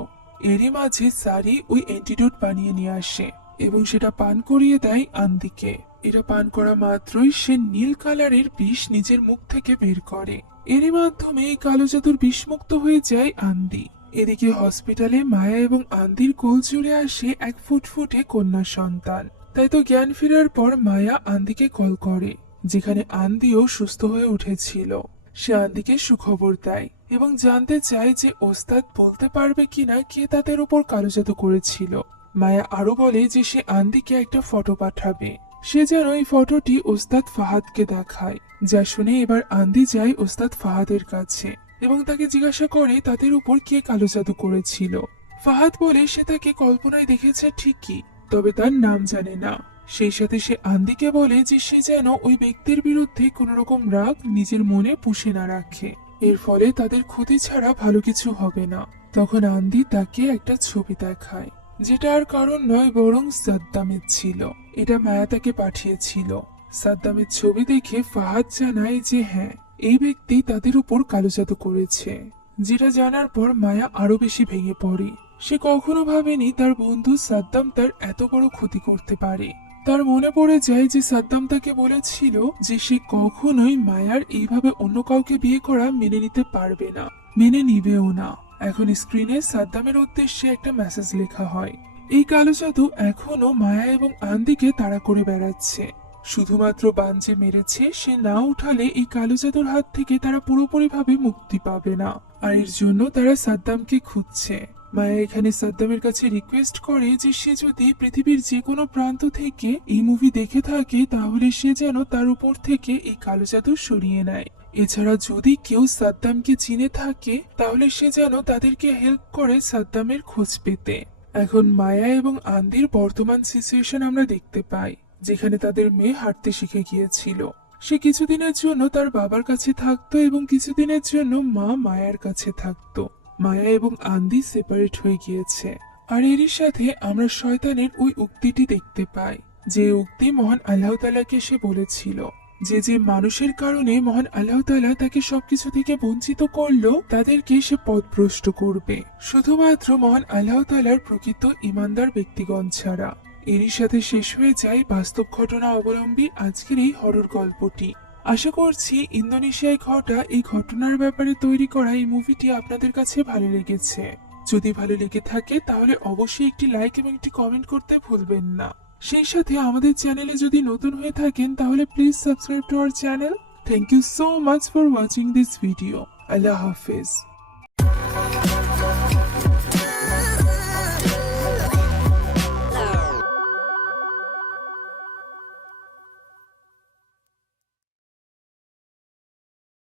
এরই মাঝে সারি ওই অ্যান্টিডোট বানিয়ে নিয়ে আসে এবং সেটা পান করিয়ে দেয় আন্দিকে। এটা পান করা মাত্রই সে নীল কালারের বিষ নিজের মুখ থেকে বের করে। এরই মাধ্যমে এই কালো জাদুর বিষমুক্ত হয়ে যায় আন্দি। এদিকে হসপিটালে মায়া এবং আন্দির কোল জুড়ে আসে এক ফুটফুটে কন্যা সন্তান। তাই তো জ্ঞান ফেরার পর মায়া আন্দিকে কল করে, যেখানে আন্দিও সুস্থ হয়ে উঠেছিল। সে আন্দিকে সুখবর দেয় এবং জানতে চায় যে ওস্তাদ বলতে পারবে কিনা কে তাদের উপর কালো জাদু করেছিল। মায়া আরো বলে যে সে আন্দিকে একটা ফটো পাঠাবে, সে যেন এই ফটোটি ওস্তাদ ফাহাদকে দেখায়। যা শুনে এবার আন্দি যায় ওস্তাদ ফাহাদের কাছে এবং তাকে জিজ্ঞাসা করে তাদের উপর কে কালো জাদু করেছিল। ফাহাদ বলে সে তাকে কল্পনায় দেখেছে ঠিকই, তবে তার নাম জানে না। সেই সাথে সে আন্দিকে বলে যে সে যেন ওই ব্যক্তির বিরুদ্ধে কোন রকম রাগ নিজের মনে পুষে না রাখে, এর ফলে তাদের ক্ষতি ছাড়া ভালো কিছু হবে না। তখন আন্দি তাকে একটা ছবি দেখায়, যেটা আর কারণ নয় বরং সাদ্দামের ছিল। এটা মায়া তাকে পাঠিয়েছিল। সাদ্দামের ছবি দেখে ফাহাদ জানায় যে হ্যাঁ, এই ব্যক্তি তাদের উপর কালো জাদু করেছে। যেটা জানার পর মায়া আরো বেশি ভেঙে পড়ে। সে কখনো ভাবেনি তার বন্ধু সাদ্দাম তার এত বড় ক্ষতি করতে পারে। তার মনে পড়ে যায় যে সাদ্দাম তাকে বলেছিল যে সে কখনোই মায়ার এইভাবে অন্য কাউকে বিয়ে করা মেনে নিতে পারবে না, মেনে নিবেও না। এখন স্ক্রিনে সাদ্দামের উদ্দেশ্যে একটা মেসেজ লেখা হয়। এই কালো জাদু এখনো মায়া এবং আন্দিকে তাড়া করে বেড়াচ্ছে। শুধুমাত্র বান যে মেরেছে সে না উঠালে এই কালো জাদুর হাত থেকে তারা পুরোপুরিভাবে মুক্তি পাবে না, আর এর জন্য তারা সাদ্দামকে খুঁজছে। মায়া এখানে সাদ্দামের কাছে রিকোয়েস্ট করে যে সে যদি পৃথিবীর যে কোনো প্রান্ত থেকে এই মুভি দেখে থাকে তাহলে সে যেন তার উপর থেকে এই কালো জাদু সরিয়ে নেয়। এছাড়া যদি কেউ সাদ্দামকে চিনে থাকে তাহলে সে যেন তাদেরকে হেল্প করে সাদ্দামের খোঁজ পেতে। এখন মায়া এবং আন্দির বর্তমান সিচুয়েশন আমরা দেখতে পাই, যেখানে তাদের মেয়ে হাঁটতে শিখে গিয়েছিল। সে কিছুদিনের জন্য তার বাবার কাছে থাকতো এবং কিছুদিনের জন্য মা মায়ার কাছে থাকতো। মায়া এবং আন্দি সেপারেট হয়ে গিয়েছে। আর এরই সাথে আমরা শয়তানের ওই উক্তিটি দেখতে পাই, যে উক্তি মহান আল্লাহ তাআলাকে সে বলেছিল যে যে মানুষের কারণে মহান আল্লাহ তাআলা তাকে সবকিছু থেকে বঞ্চিত করলো তাদেরকে সে পথভ্রষ্ট করবে, শুধুমাত্র মহান আল্লাহ তাআলার প্রকৃত ইমানদার ব্যক্তিগণ ছাড়া। এরই সাথে শেষ হয়ে যায় বাস্তব ঘটনা অবলম্বী আজকের এই হরর গল্পটি। আশা করছি ইন্দোনেশিয়ায় ঘটা এই ঘটনার ব্যাপারে তৈরি করা এই মুভিটি আপনাদের কাছে ভালো লেগেছে। যদি ভালো লেগে থাকে তাহলে অবশ্যই একটি লাইক এবং একটি কমেন্ট করতে ভুলবেন না। সেই সাথে আমাদের চ্যানেলে যদি নতুন হয়ে থাকেন তাহলে please subscribe to our channel. Thank you so much for watching this video. আল্লাহ হাফেজ।